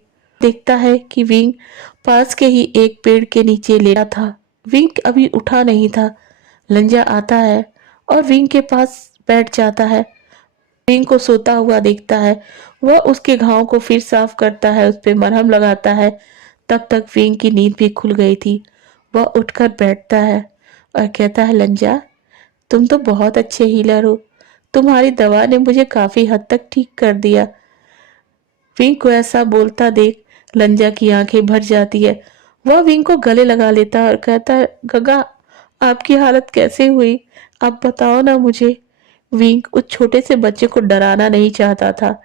देखता है कि विंग पास के ही एक पेड़ के नीचे लेटा था। विंग अभी उठा नहीं था। लंजा आता है और विंग के पास बैठ जाता है। विंग को सोता हुआ देखता है। वह उसके घाव को फिर साफ करता है, उस पे मरहम लगाता है। तब तक विंग की नींद भी खुल गई थी। वह उठकर बैठता है और कहता है, लंजा तुम तो बहुत अच्छे हीलर हो, तुम्हारी दवा ने मुझे काफी हद तक ठीक कर दिया। विंग को ऐसा बोलता देख लंजा की आंखें भर जाती है। वह विंग को गले लगा लेता है और कहता है, गगा आपकी हालत कैसे हुई, आप बताओ ना मुझे। विंग उस छोटे से बच्चे को डराना नहीं चाहता था।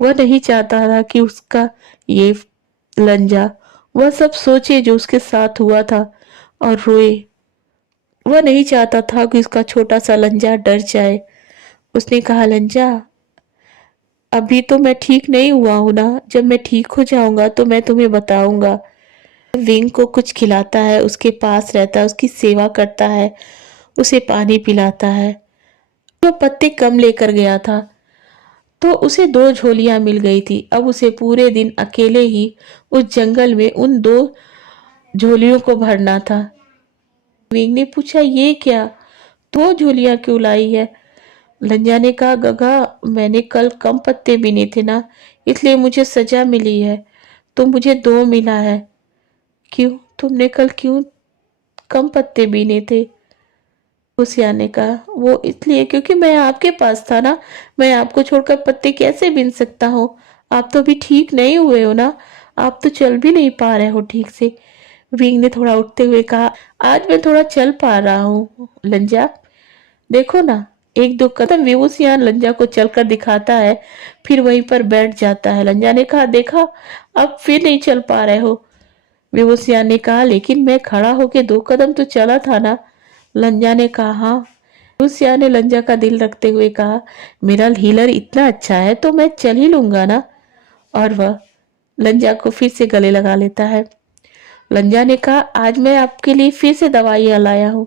वह नहीं चाहता था कि उसका ये लंजा वह सब सोचे जो उसके साथ हुआ था और रोए। वह नहीं चाहता था कि उसका छोटा सा लंजा डर जाए। उसने कहा, लंजा अभी तो मैं ठीक नहीं हुआ हूं ना, जब मैं ठीक हो जाऊंगा तो मैं तुम्हें बताऊंगा। विंग को कुछ खिलाता है, उसके पास रहता है, उसकी सेवा करता है, उसे पानी पिलाता है। वो पत्ते कम लेकर गया था तो उसे 2 झोलियां मिल गई थी। अब उसे पूरे दिन अकेले ही उस जंगल में उन 2 झोलियों को भरना था। विंग ने पूछा, ये क्या, 2 झोलियां क्यों लाई है। लंजा ने कहा, गगा मैंने कल कम पत्ते बीने थे ना, इसलिए मुझे सजा मिली है, तो मुझे 2 मिला है। क्यों, तुमने कल क्यों कम पत्ते बीने थे। उसिया ने कहा, वो इसलिए क्योंकि मैं आपके पास था ना, मैं आपको छोड़कर पत्ते कैसे बीन सकता हूँ। आप तो अभी ठीक नहीं हुए हो ना, आप तो चल भी नहीं पा रहे हो ठीक से। विंग ने थोड़ा उठते हुए कहा, आज मैं थोड़ा चल पा रहा हूँ लंजा, देखो ना। 1-2 कदम विभूषियान लंजा को चलकर दिखाता है, फिर वहीं पर बैठ जाता है। लंजा ने कहा, देखा अब फिर नहीं चल पा रहे हो। विभूषियान ने कहा, लेकिन मैं खड़ा होके 2 कदम तो चला था ना। लंजा ने कहा, हाँ। विभूषियान ने लंजा का दिल रखते हुए कहा, मेरा हीलर इतना अच्छा है तो मैं चल ही लूंगा ना। और वह लंजा को फिर से गले लगा लेता है। लंजा ने कहा, आज मैं आपके लिए फिर से दवाइयां लाया हूँ।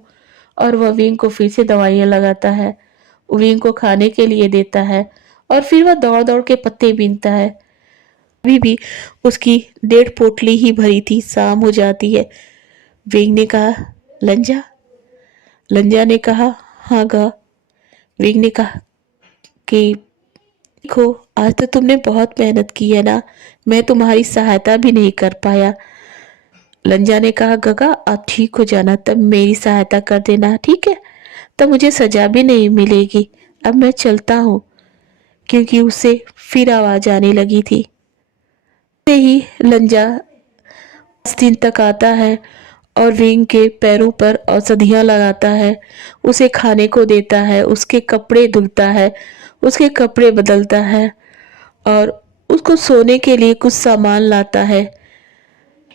और वह विंग को फिर से दवाइयां लगाता है, विंग को खाने के लिए देता है और फिर वह दौड़ दौड़ के पत्ते बीनता है। अभी भी उसकी 1.5 पोटली ही भरी थी। शाम हो जाती है। विंग ने कहा, लंजा। लंजा ने कहा, हाँ गा। विंग ने कहा कि देखो आज तो तुमने बहुत मेहनत की है ना, मैं तुम्हारी सहायता भी नहीं कर पाया। लंजा ने कहा, गगा आप ठीक हो जाना तब मेरी सहायता कर देना, ठीक है, तब मुझे सजा भी नहीं मिलेगी। अब मैं चलता हूँ। क्योंकि उसे फिर आवाज आने लगी थी। से ही लंजा 10 दिन तक आता है और विंग के पैरों पर औषधियां लगाता है, उसे खाने को देता है, उसके कपड़े धुलता है, उसके कपड़े बदलता है और उसको सोने के लिए कुछ सामान लाता है।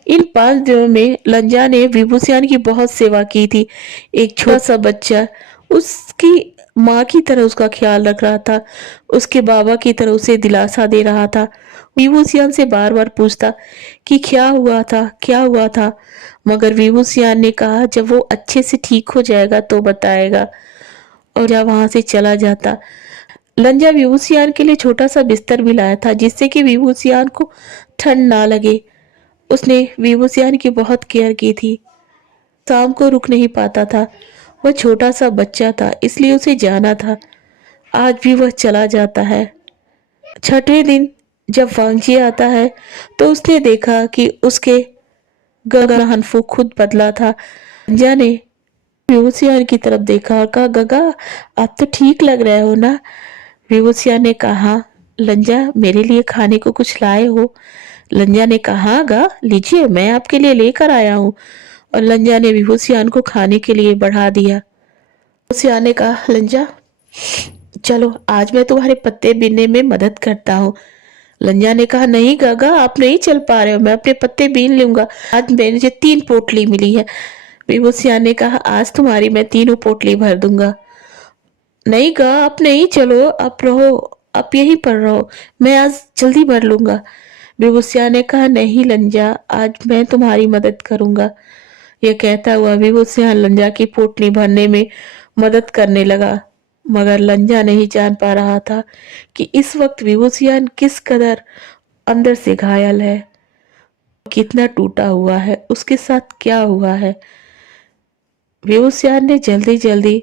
इन 5 दिनों में लंजा ने विभूतियान की बहुत सेवा की थी। एक छोटा सा बच्चा उसकी माँ की तरह उसका ख्याल रख रहा था, उसके बाबा की तरह उसे दिलासा दे रहा था। विभूतियान से बार बार पूछता कि क्या हुआ था, क्या हुआ था, मगर विभूतियान ने कहा जब वो अच्छे से ठीक हो जाएगा तो बताएगा, और जब वहां से चला जाता। लंजा विभूतियान के लिए छोटा सा बिस्तर भी लाया था जिससे कि विभूतियान को ठंड ना लगे। उसने विभूतियान की बहुत केयर की थी। शाम को रुक नहीं पाता था। वह छोटा सा बच्चा था इसलिए उसे जाना था। आज भी वह चला जाता है। 6वें दिन जब वांगजी आता है तो उसने देखा कि उसके गगा हनफू खुद बदला था। लंजा ने विभूतियान की तरफ देखा और कहा, गगा आप तो ठीक लग रहे हो ना। विभूतियान ने कहा, लंजा मेरे लिए खाने को कुछ लाए हो। लंजा ने कहा, गा लीजिए मैं आपके लिए लेकर आया हूँ। और लंजा ने विभूतियान को खाने के लिए बढ़ा दिया। विभूतियान ने कहा, लंजा चलो आज मैं तुम्हारे पत्ते बीनने में मदद करता हूँ। लंजा ने कहा, नहीं गागा आप नहीं चल पा रहे हो, मैं अपने पत्ते बीन लूंगा। आज मुझे 3 पोटली मिली है। विभूतियान ने कहा, आज तुम्हारी मैं 3 पोटली भर दूंगा। नहीं गा आप नहीं, चलो आप रहो, आप यहीं पर रहो, मैं आज जल्दी भर लूंगा। विभूतियान ने कहा, नहीं लंजा आज मैं तुम्हारी मदद करूंगा। यह कहता हुआ विभूतियान लंजा की पोटली भरने में मदद करने लगा, मगर लंजा नहीं जान पा रहा था कि इस वक्त विभूतियान किस कदर अंदर से घायल है, कितना टूटा हुआ है, उसके साथ क्या हुआ है। विभूतियान ने जल्दी जल्दी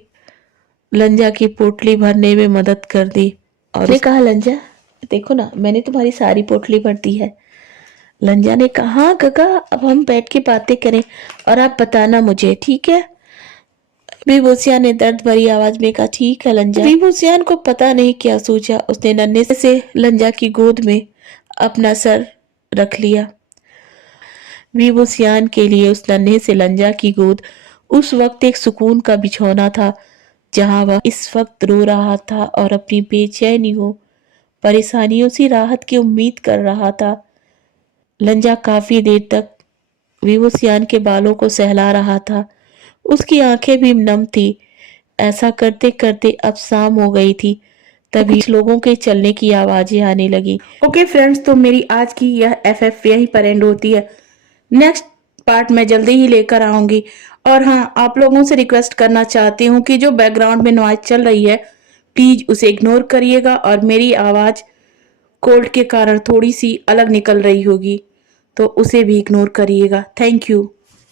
लंजा की पोटली भरने में मदद कर दी और उसने कहा, लंजा देखो ना मैंने तुम्हारी सारी पोटली भर दी है। लंजा ने कहा, हाँ गगा अब हम बैठ के बातें करें और आप बताना मुझे, ठीक है। विभूतियान ने दर्द भरी आवाज में कहा, ठीक है लंजा। विभूतियान को पता नहीं क्या सूझा, उसने नन्हे से लंजा की गोद में अपना सर रख लिया। विभूतियान के लिए उस नन्हे से लंजा की गोद उस वक्त एक सुकून का बिछौना था, जहां वह इस वक्त रो रहा था और अपनी बेचैनियों परेशानियों से राहत की उम्मीद कर रहा था। लंजा काफी देर तक विभूतियान के बालों को सहला रहा था। उसकी आंखें भी नम थी। ऐसा करते करते अब शाम हो गई थी। तभी कुछ लोगों के चलने की आवाजें आने लगी। ओके फ्रेंड्स, तो मेरी आज की यह एफएफ यहीं पर एंड होती है। नेक्स्ट पार्ट मैं जल्दी ही लेकर आऊंगी। और हाँ, आप लोगों से रिक्वेस्ट करना चाहती हूँ कि जो बैकग्राउंड में नॉइज चल रही है प्लीज उसे इग्नोर करिएगा, और मेरी आवाज कोल्ड के कारण थोड़ी सी अलग निकल रही होगी तो उसे भी इग्नोर करिएगा। Thank you.